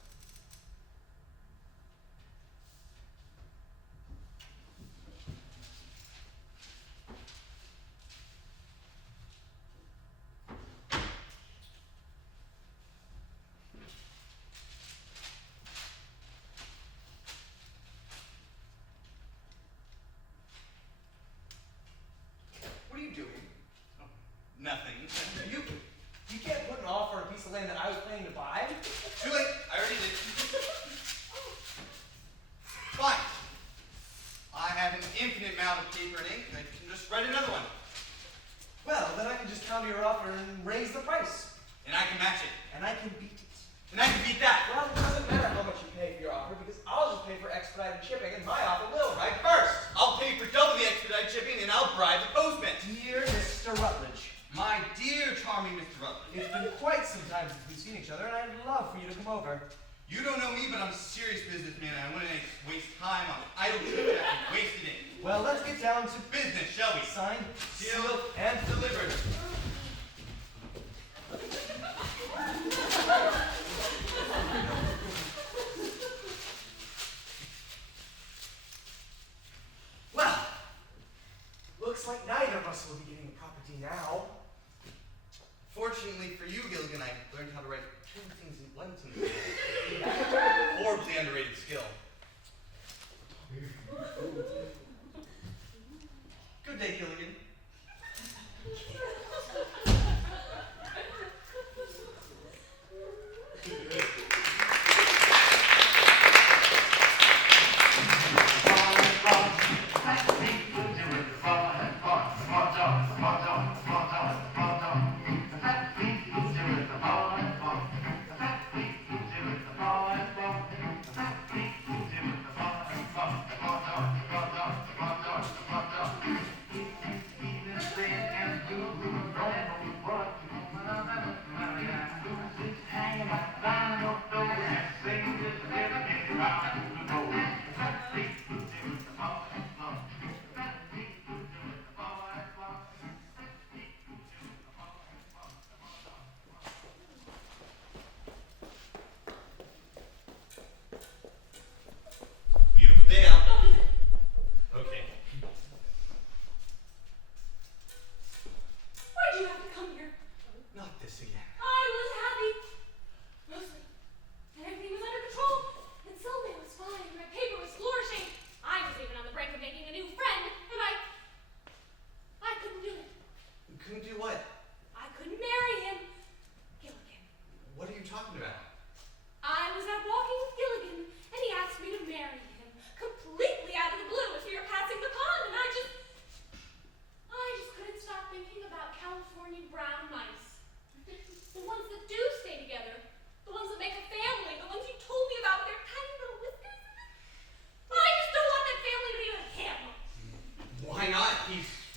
What are you doing? Oh, nothing. You can't put an offer on a piece of land that I was planning to buy? Too late. I already did. Fine. I have an infinite amount of paper and ink. I can just write another one. Well, then I can just counter your offer and raise the price. And I can match it. And I can beat it. And I can beat that. Well, it doesn't matter how much you pay for your offer, because I'll just pay for expedited shipping, and my offer will, right first. I'll pay for double the expedited shipping and I'll bribe the postman. Dear Mr. Rutledge, My dear, charming Mr. Rutledge. it's been quite some time since we've seen each other, and I'd love for you to come over. You don't know me, but I'm a serious businessman and I wouldn't waste time on idle chit-chat and wasted ink. Well, let's get down to Business, shall we? signed, Sealed and delivered. Well, looks like neither of us will be getting the property now. Fortunately for you, Gilligan, I learned how to write two things in one sentence. Horribly underrated skill. Good day, Gilligan.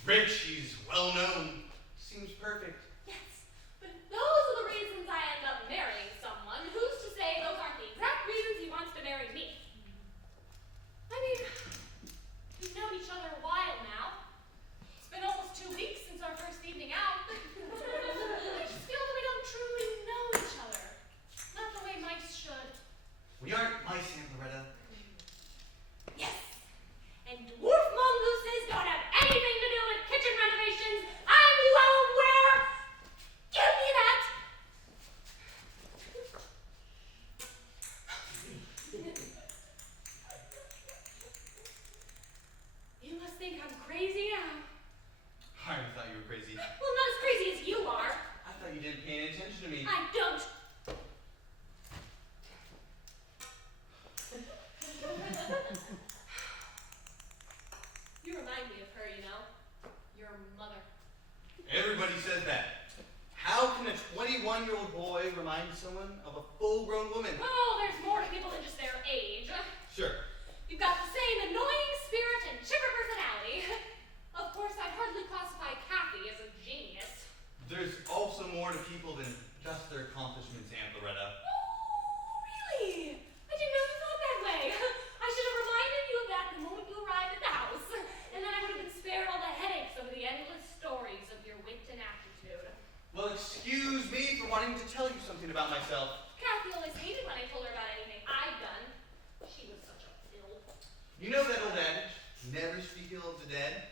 rich, she's well known. Seems perfect. Yes, but those are the reasons I end up marrying someone. Who's to say those aren't the exact reasons he wants to marry me? I mean, we've known each other a while now. It's been almost 2 weeks since our first evening out. I just feel that we don't truly know each other. Not the way mice should. We aren't mice, Aunt Loretta. Yes, and dwarf mongooses don't have anything to do with kitchen renovations. I'm well aware. Give me that. You must think I'm crazy now. I already thought you were crazy. Well, not as crazy as you are. I thought you didn't pay any attention to me. I don't. You remind me of her, you know. Your mother. Everybody says that. How can a 21-year-old boy remind someone of a full-grown woman? Oh, there's more to people than just their age. Sure. You've got the same annoying spirit and chipper personality. Of course, I'd hardly classify Kathy as a genius. There's also more to people than just their accomplishments, Aunt Loretta. Oh, really? I didn't know you thought that way. I should have reminded you of that the moment you arrived at the house. And then I would have been spared all the headaches over the endless stories of your wit and aptitude. Well, excuse me for wanting to tell you something about myself. Kathy always hated when I told her about anything I'd done. She was such a fiddle. You know that old adage, never speak ill of the dead?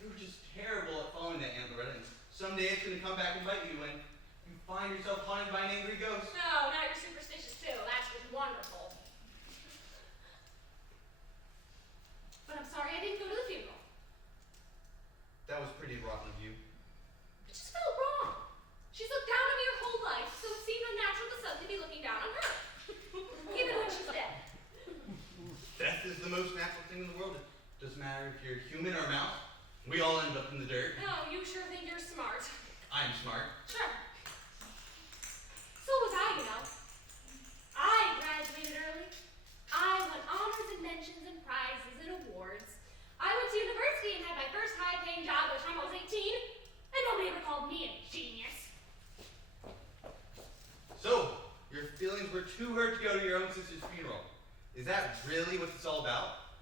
You were just terrible at following that, Aunt Loretta, and someday it's going to come back and bite you when you find yourself haunted by an angry ghost. No, now you're superstitious too. That's just wonderful. But I'm sorry I didn't go to the funeral. That was pretty rotten of you. It just felt wrong. She's looked down on me her whole life, so it seemed unnatural to suddenly be looking down on her. Even when she's dead. Death is the most natural thing in the world. It doesn't matter if you're human or mouse. We all end up in the dirt. No, you sure think you're smart. I'm smart. Sure. So was I, you know. I graduated early. I won honors and mentions and prizes and awards. I went to university and had my first high-paying job by the time I was 18, and nobody ever called me a genius. So, your feelings were too hurt to go to your own sister's funeral. Is that really what it's all about?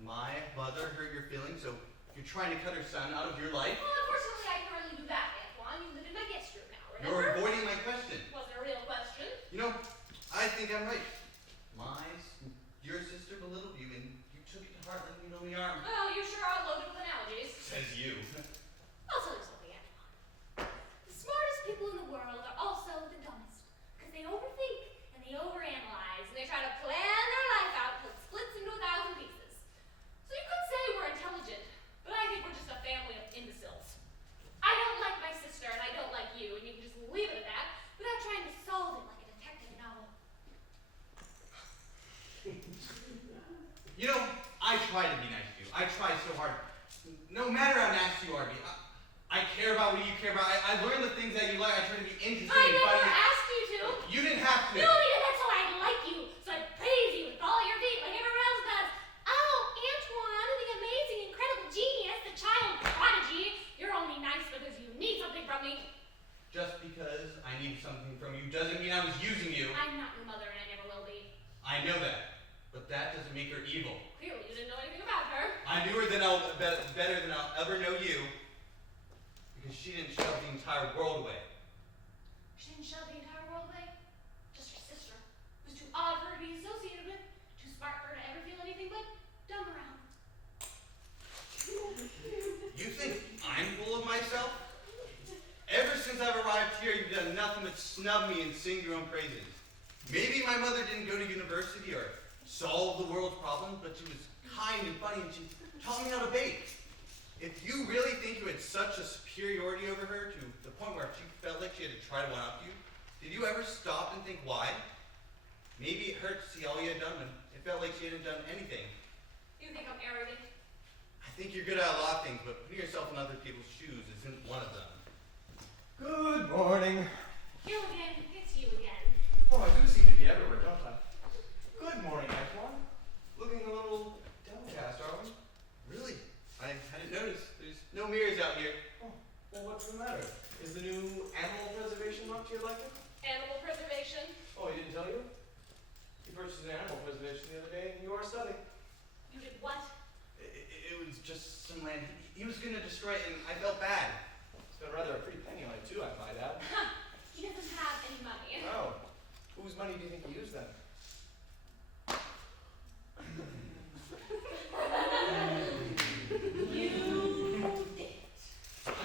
My mother hurt your feelings, so you're trying to cut her son out of your life? Well, unfortunately, I can hardly do that, Antoine. You live in my guest room now, remember? You're avoiding my question. Was there a real question? You know, I think I'm right. Your sister belittled you, and you took it to heart like you know me arm. Oh, you sure are loaded with analogies. Says you. I'll tell you something, Antoine. The smartest people in the world are also the dumbest. Because they overthink and they overanalyze and they try to plan their life out until it splits into 1,000 pieces. So you could say we're intelligent, but I think we're just a family of imbeciles. I don't like my sister and I don't like you, and you can just leave it at that without trying to solve it like a detective novel. You know, I try to be nice to you. I try so hard. No matter how nasty you are to me, I care about what you care about. I learn the things that you like. I try to be interesting I and never funny. asked you to. You didn't have to. No, yeah, that's how I like you. So I praise you with all your feet like everyone else does. Oh, Antoine, the amazing, incredible genius, the child prodigy. You're only nice because you need something from me. Just because I need something from you doesn't mean I was using you. I'm not your mother and I never will be. I know that. But that doesn't make her evil. Clearly, you didn't know anything about her. I knew her better than I'll ever know you. Because she didn't shove the entire world away. She didn't shove the entire world away. Just your sister, who's too odd for her to be associated with, too smart for her to ever feel anything but dumb around. You think I'm full of myself? Ever since I've arrived here, you've done nothing but snub me and sing your own praises. Maybe my mother didn't go to university or solve the world's problems, but she was kind and funny and she taught me how to bake. If you really think you had such a superiority over her to the point where she felt like she had to try to one-up you, did you ever stop and think why? Maybe it hurt to see all you had done when it felt like she hadn't done anything. You think I'm arrogant? I think you're good at a lot of things, but putting yourself in other people's shoes isn't one of them. Good morning. You again. It's you again. Oh, I do seem to be everywhere, don't I? Good morning, Antoine. Looking a little downcast, are we? Really? I hadn't noticed. There's no mirrors just some land. He was gonna destroy it, and I felt bad. It's got rather a pretty penny on it too, I might add. He doesn't have any money. Oh, whose money do you think he used then? You did.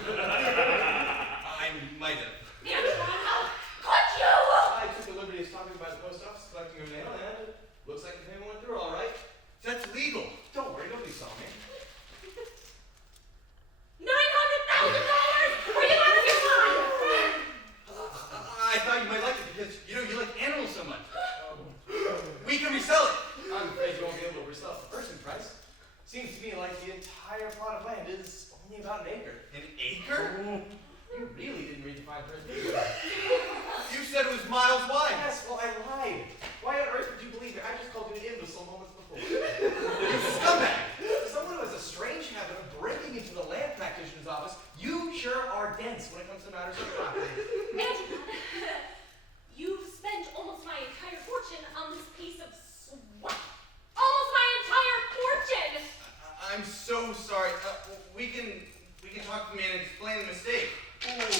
I might have. Antoine, how could you? I took the liberty of stopping by the post office, collecting your mail, and it looks like the payment went through all right. That's legal. Don't worry, nobody saw me. $900,000? Are you out of your mind? I thought you might like it because, you know, you like animals so much. We can resell it. I'm afraid you won't be able to resell it for person price. Seems to me like the entire plot of land is only about an acre. An acre? You really didn't read the fine print. You said it was miles wide. Yes, well, I lied. Why on earth would you believe me? I just called you an imbecile moments before. You scumbag. Someone who has a strange habit of breaking into the land practitioner's office, you sure are dense when it comes to matters of property. Antoine, you've spent almost my entire fortune on this piece of swat. Almost my entire fortune! I'm so sorry. We can talk to me and explain the mistake. Ooh,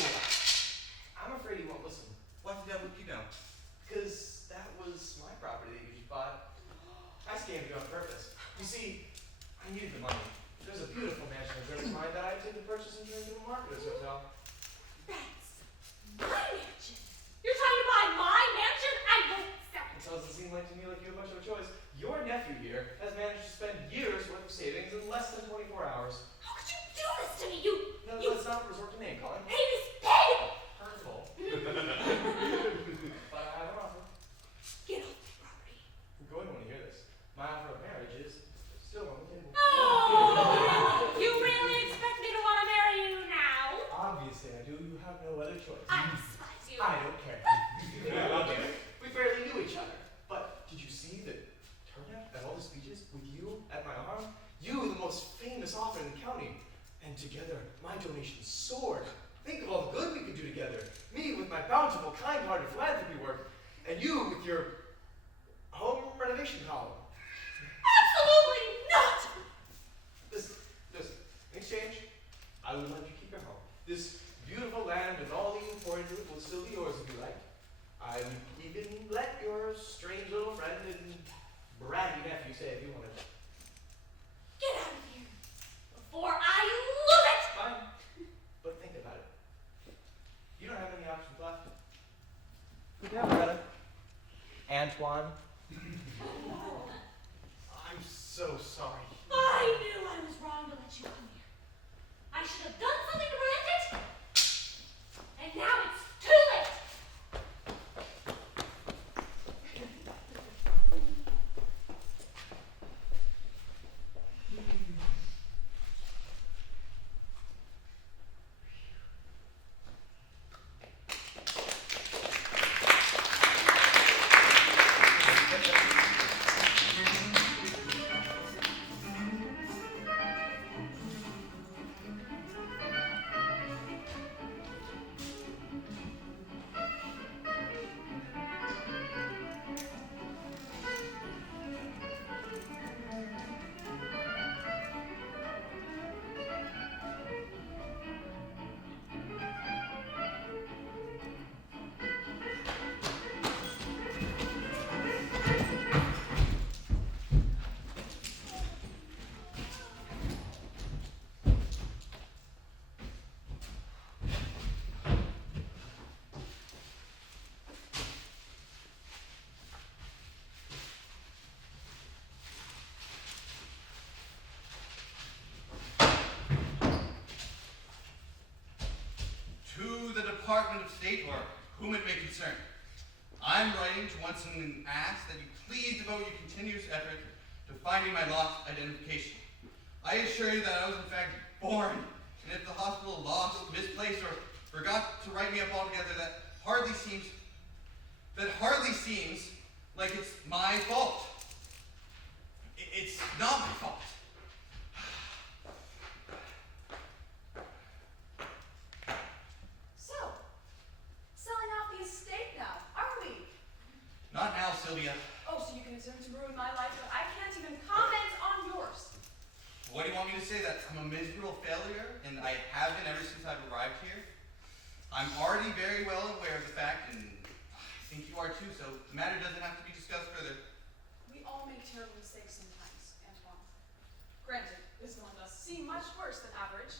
I'm afraid he won't listen. What the devil did you know? Because that was my property that you just bought. I scammed you on purpose. You see, I needed the money. There's a beautiful mansion of friend of mine that I intend to purchase and turn into a marketer's hotel. That's my mansion. You're trying to buy my mansion? I won't sell It it. doesn't seem like to me like you have much of a choice. Your nephew here has managed to spend years' worth of savings in less than 24 hours. How could you do this to me? You Let's not resort to name calling. heinous pig! Hurtful. But I have an offer. Get off my property. You're going to want to hear this. My offer of marriage is still on the table. Oh, you really expect me to want to marry you now? Obviously I do. You have no other choice. I despise you. I don't care. We barely knew each other. But did you see the turnout at all the speeches with you at my arm? You, the most famous author in the county. And together, my donations soared. Think of all the good we could do together. Me with my bountiful, kind-hearted philanthropy work. And you with your home renovation column. Absolutely not! Listen, in exchange, I would let you keep your home. This beautiful land and all that you poured into it will still be yours if you like. I would even let your strange little friend and bratty nephew stay if you wanted. Get out of here before I lose it! Fine, but think about it. You don't have any options left. Good day, Loretta. Antoine. I'm so sorry. I knew I was wrong to let you come here. I should have done something to prevent it. And now it's too late. To the Department of State, or whom it may concern. I'm writing to once and ask that you please devote your continuous effort to finding my lost identification. I assure you that I was in fact born, and if the hospital lost, misplaced, or forgot to write me up altogether, that hardly seems like it's my fault. It's not my fault. So, selling off the estate now, are we? Not now, Sylvia. Oh, so you can attempt to ruin my life, but I can't even comment on yours. What do you want me to me to say that I'm a miserable failure, and I have been ever since I've arrived here. I'm already very well aware of the fact, and I think you are too, so the matter doesn't have to be discussed further. We all make terrible mistakes sometimes, Antoine. Granted, this one does seem much worse than average,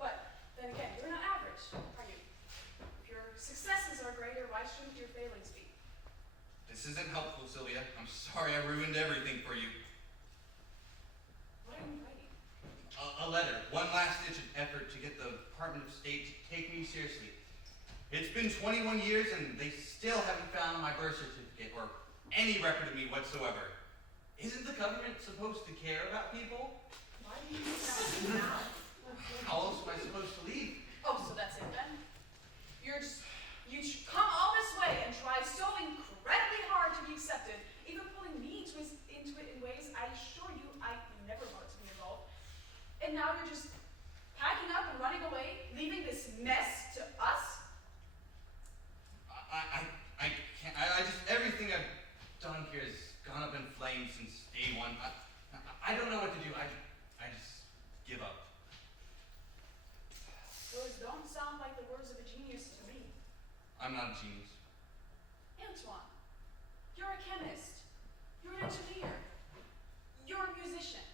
but then again, you're not average, are you? If your successes are greater, why shouldn't your failings be? This isn't helpful, Sylvia. I'm sorry I ruined everything for you. What are you writing? A letter, one last-ditch effort to get the Department of State to take me seriously. It's been 21 years and they still haven't found my birth certificate or any record of me whatsoever. Isn't the government supposed to care about people? Why do you need that now? How else am I supposed to leave? Oh, so that's it then? You come all this way and try so incredibly hard to be accepted, even pulling me into it in ways I assure you I never wanted to be involved. And now you're just packing up and running away, leaving this mess to us? I can't. I just everything I've done here has gone up in flames since day one. I don't know what to do. I just give up. Those don't sound like the words of a genius to me. I'm not a genius. Antoine, you're a chemist. You're an engineer. You're a musician.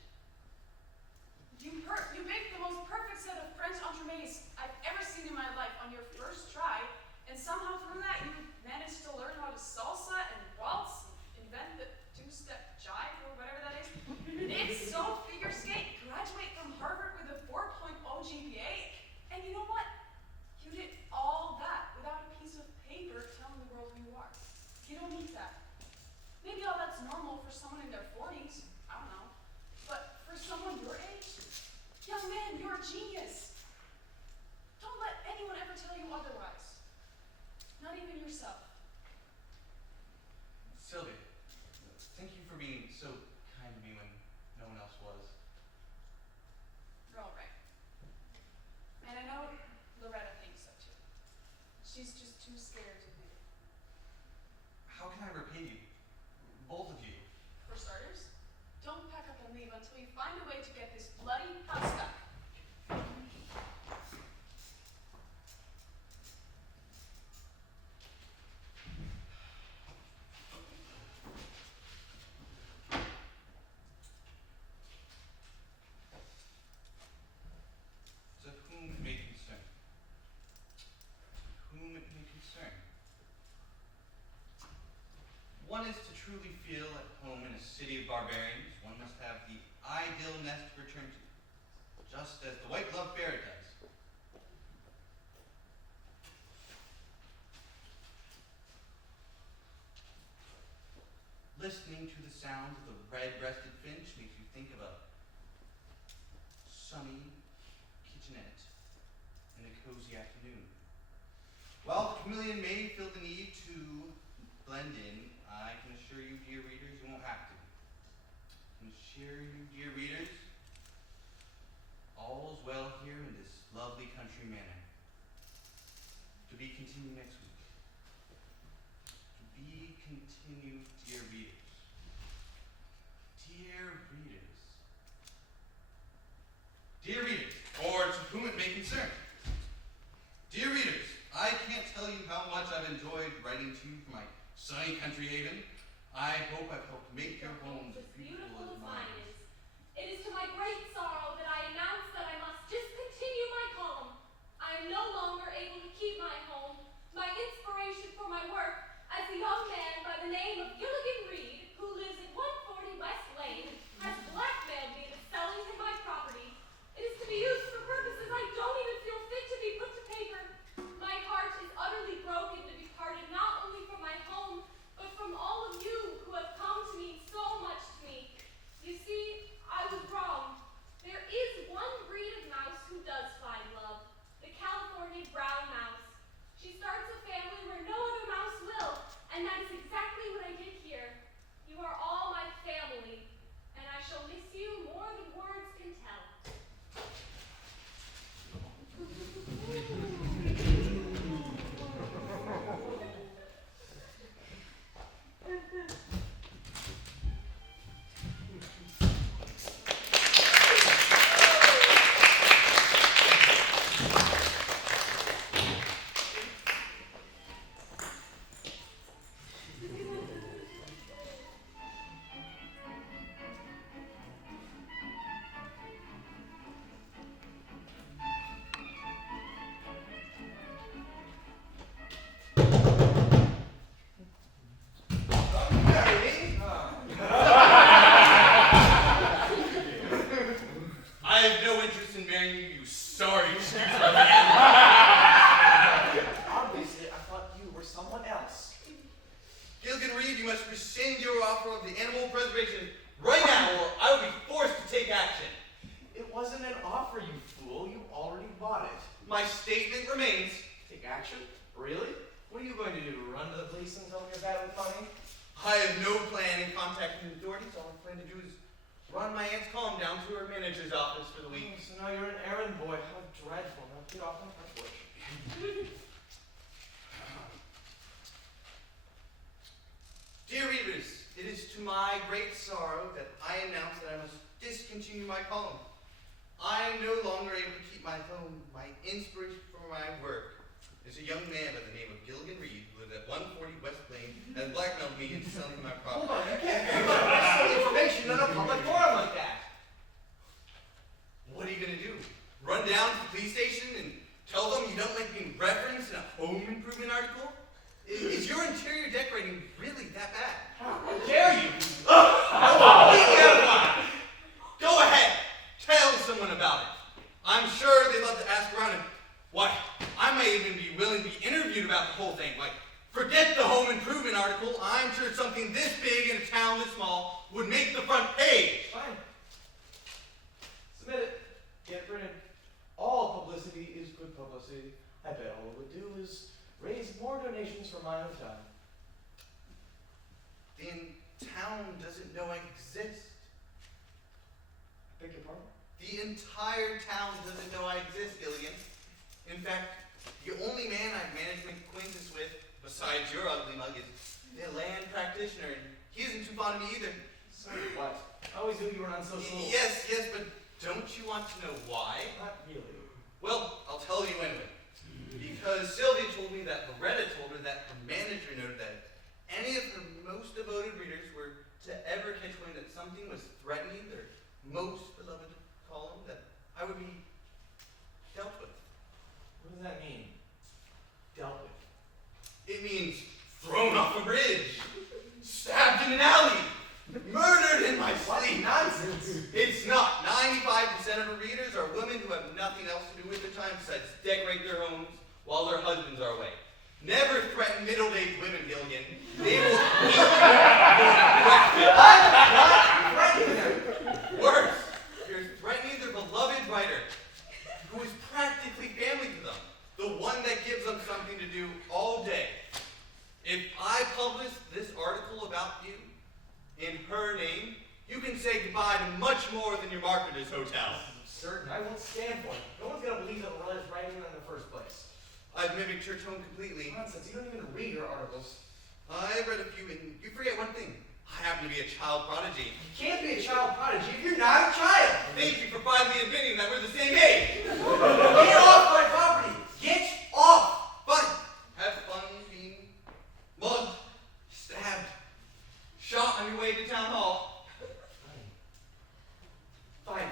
You baked the most perfect set of French entremets I've ever seen in my life on your first try, and somehow through that you managed to learn how to salsa and waltz, invent the two-step jive or whatever that is. It's so figure skate, graduate from Harvard with a 4.0 GPA, and you know what? You did all that without a piece of paper telling the world who you are. You don't need that. Maybe all that's normal for someone in their 40s. I don't know. But for someone your age, young man, you're a genius. Don't let anyone ever tell you otherwise. Not even yourself. Sylvia, thank you for being so kind to me when no one else was. You're all right. And I know Loretta thinks so too. She's just too scared to admit it. How can I repay you? Both of you. For starters, don't pack up and leave until you find a way to get this bloody house back. To whom it may concern. To whom it may concern. One is to truly feel at home in a city of barbarians. One must have the ideal nest to return to, just as the white love fairy does. Listening to the sound of the red-breasted finch makes you think of a sunny kitchenette and a cozy afternoon. While the chameleon may feel the need to blend in, I can assure you, dear readers, you won't have to. I can assure you, dear readers, all's well here in this lovely country manor. To be continued next week. To be continued, dear readers. Dear readers. Dear readers, or to whom it may concern. Dear readers, I can't tell you how much I've enjoyed writing to you from my sunny country haven. I hope I've helped make your homes as beautiful as mine is. It is to my great sorrow that I announce that I must discontinue my column. I am no longer able to keep my home. My inspiration for my work as a young man by the name of Gilligan Reed, who lives at 140 West Lane, has blackmailed me into selling him my property. It is to be used for purposes I don't even feel fit to be put to paper. My heart is utterly broken to be parted not only from my home, but from all of you who have come to mean so much to me. You see, interest in marrying you, you sorry excuse man. Obviously, I thought you were someone else. Gilligan Reed, you must rescind your offer of the animal preservation right now, or I will be forced to take action. It wasn't an offer, you fool. You already bought it. My statement remains. Take action? Really? What are you going to do? Run to the police and tell them you're bad with money? I have no plan in contacting the authorities. All I plan to do is run my aunt's column down to her manager's office for the week. So now you're an errand boy. How dreadful. Now get off my front porch. Dear readers, it is to my great sorrow that I announce that I must discontinue my column. I am no longer able to keep my home. My inspiration for my work is a young man by the name of Gilligan Reed, who lived at 140 West Plain, and blackmailed me into selling my property. Hold on, you can't give out personal information in a public forum like that. What are you going to do? Run down to the police station and tell them you don't like being referenced in a home improvement article? Is your interior decorating really that bad? How dare you? Go ahead. Tell someone about it. I'm sure they'd love to ask around and, why, I may even be willing to be interviewed about the whole thing. Like, forget the home improvement article. I'm sure something this big in a town this small would make the front page. Fine. Submit it. Get it printed. All publicity is good publicity. I bet all it would do is raise more donations for my hotel. The town doesn't know I exist. I beg your pardon? The entire town doesn't know I exist, Gilligan. In fact, the only man I've managed to make acquaintance with, besides your ugly mug, is the land practitioner, and he isn't too fond of me either. So what? I always knew you were unsocial. Yes, but don't you want to know why? Not really. Well, I'll tell you anyway. Because Sylvia told me that Loretta told her that her manager noted that any of her most devoted readers were to ever catch wind that something was threatening their most beloved column, that I would be dealt with. What does that mean? Dealt with. It means thrown off a bridge, stabbed in an alley, murdered in my sleep. Nonsense. It's not. 95% of her readers are women who have nothing else to do with their time besides decorate their homes while their husbands are away. Never threaten middle-aged women, Gilligan. They will eat you for breakfast. Threatening them. Worse, you're threatening their beloved writer, who is practically family to them, the one that gives them something to do all day. If I publish this article about you in her name, you can say goodbye to much more than your marketer's hotel. Certain. I won't stand for it. No one's going to believe that Loretta's writing in the first place. I've mimicked her tone completely. Nonsense. You don't even read her articles. I've read a few, and you forget one thing. I happen to be a child prodigy. You can't be a child prodigy if you're not a child. Thank you for finally admitting that we're the same age. Get off my property. Get off. Fine. Have fun being mugged, stabbed, shot on your way to town hall. Fine.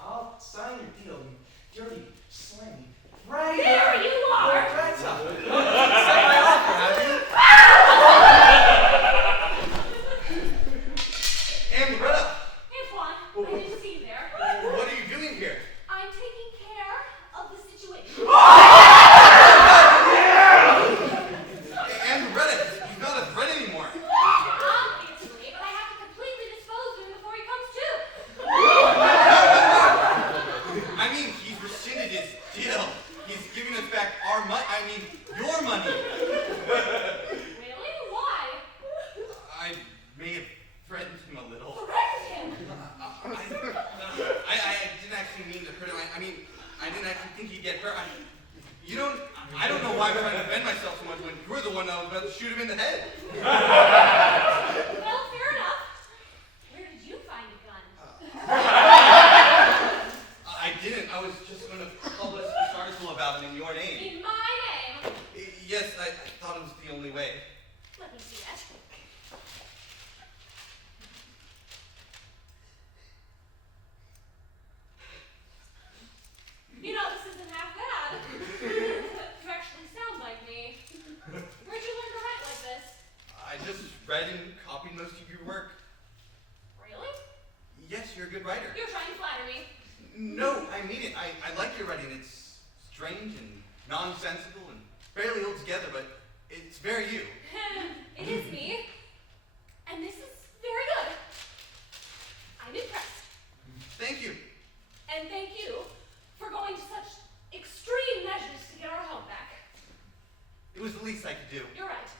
I'll sign your deal, you dirty, slimy, right? There you are! That's up. You accept my offer, have you? And Loretta, Antoine, I didn't see you there. what are you doing here? I'm taking care of the situation. And Loretta, he's not a threat anymore. Obviously, but I have to completely dispose of him before he comes to. I mean, he's rescinded his deal. He's giving us back our money. I mean, your money. Really? Why? I may have threatened him a little. Threatened him. I didn't actually mean to hurt him. I mean, I didn't actually think he'd get hurt. I don't know why I'm trying to defend myself so much when you're the one that was about to shoot him in the head. Well, fair enough. Where did you find a gun? I didn't. I was just going to publish this article about him in your name. In my name. Yes, I thought it was the only way. Let me see that. You know, this isn't half bad. You actually sound like me. Where'd you learn to write like this? I just read mean it. I like your writing. It's strange and nonsensical and barely hold together, but it's very you. It is me. And this is very good. I'm impressed. Thank you. And thank you for going to such extreme measures to get our home back. It was the least I could do. You're right.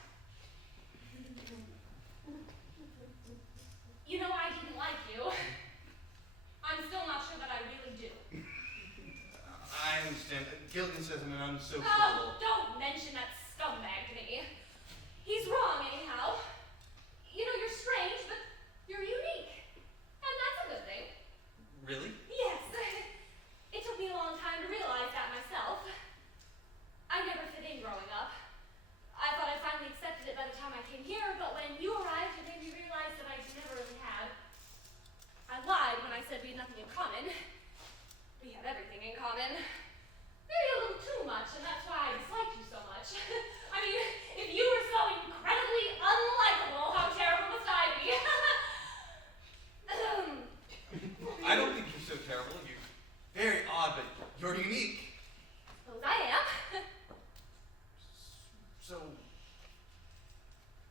You know, I didn't like you. I'm still not sure that I really do. I understand. Gilligan says I'm an unsociable. Oh, don't mention that scumbag to me. He's wrong, anyhow. You know, you're strange, but you're unique. And that's a good thing. Really? Yes. It took me a long time to realize that myself. I never fit in growing up. I thought I finally accepted it by the time I came here, but when you arrived, it made me realize that I never really had. I lied when I said we had nothing in common. We have everything in common. Maybe a little too much, and that's why I disliked you so much. I mean, if you were so incredibly unlikable, how terrible must I be? I don't think you're so terrible. You're very odd, but you're unique. Suppose I am. So,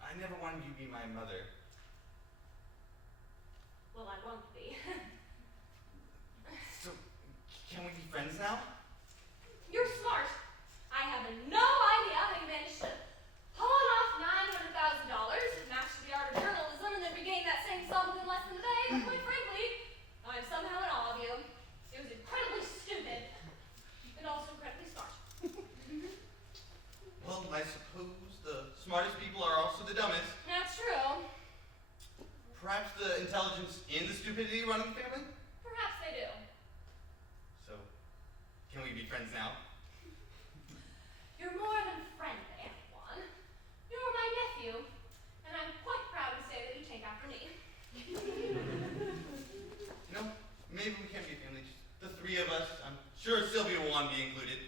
I never wanted you to be my mother. Well, I won't be. So, can we be friends now? You're smart. I have no idea how you managed to pawn off $900,000, master the art of journalism, and then regain that same sum within less than a day. But quite frankly, I'm somehow in awe of you. It was incredibly stupid, and also incredibly smart. Well, I suppose the smartest people are also the dumbest. That's true. Perhaps the intelligence in the stupidity run in the family? Perhaps they do. So, can we be friends now? You're more than friend, Antoine. You're my nephew, and I'm quite proud to say that you take after me. You know, maybe we can be a family, just the three of us. I'm sure Sylvia will want to be included.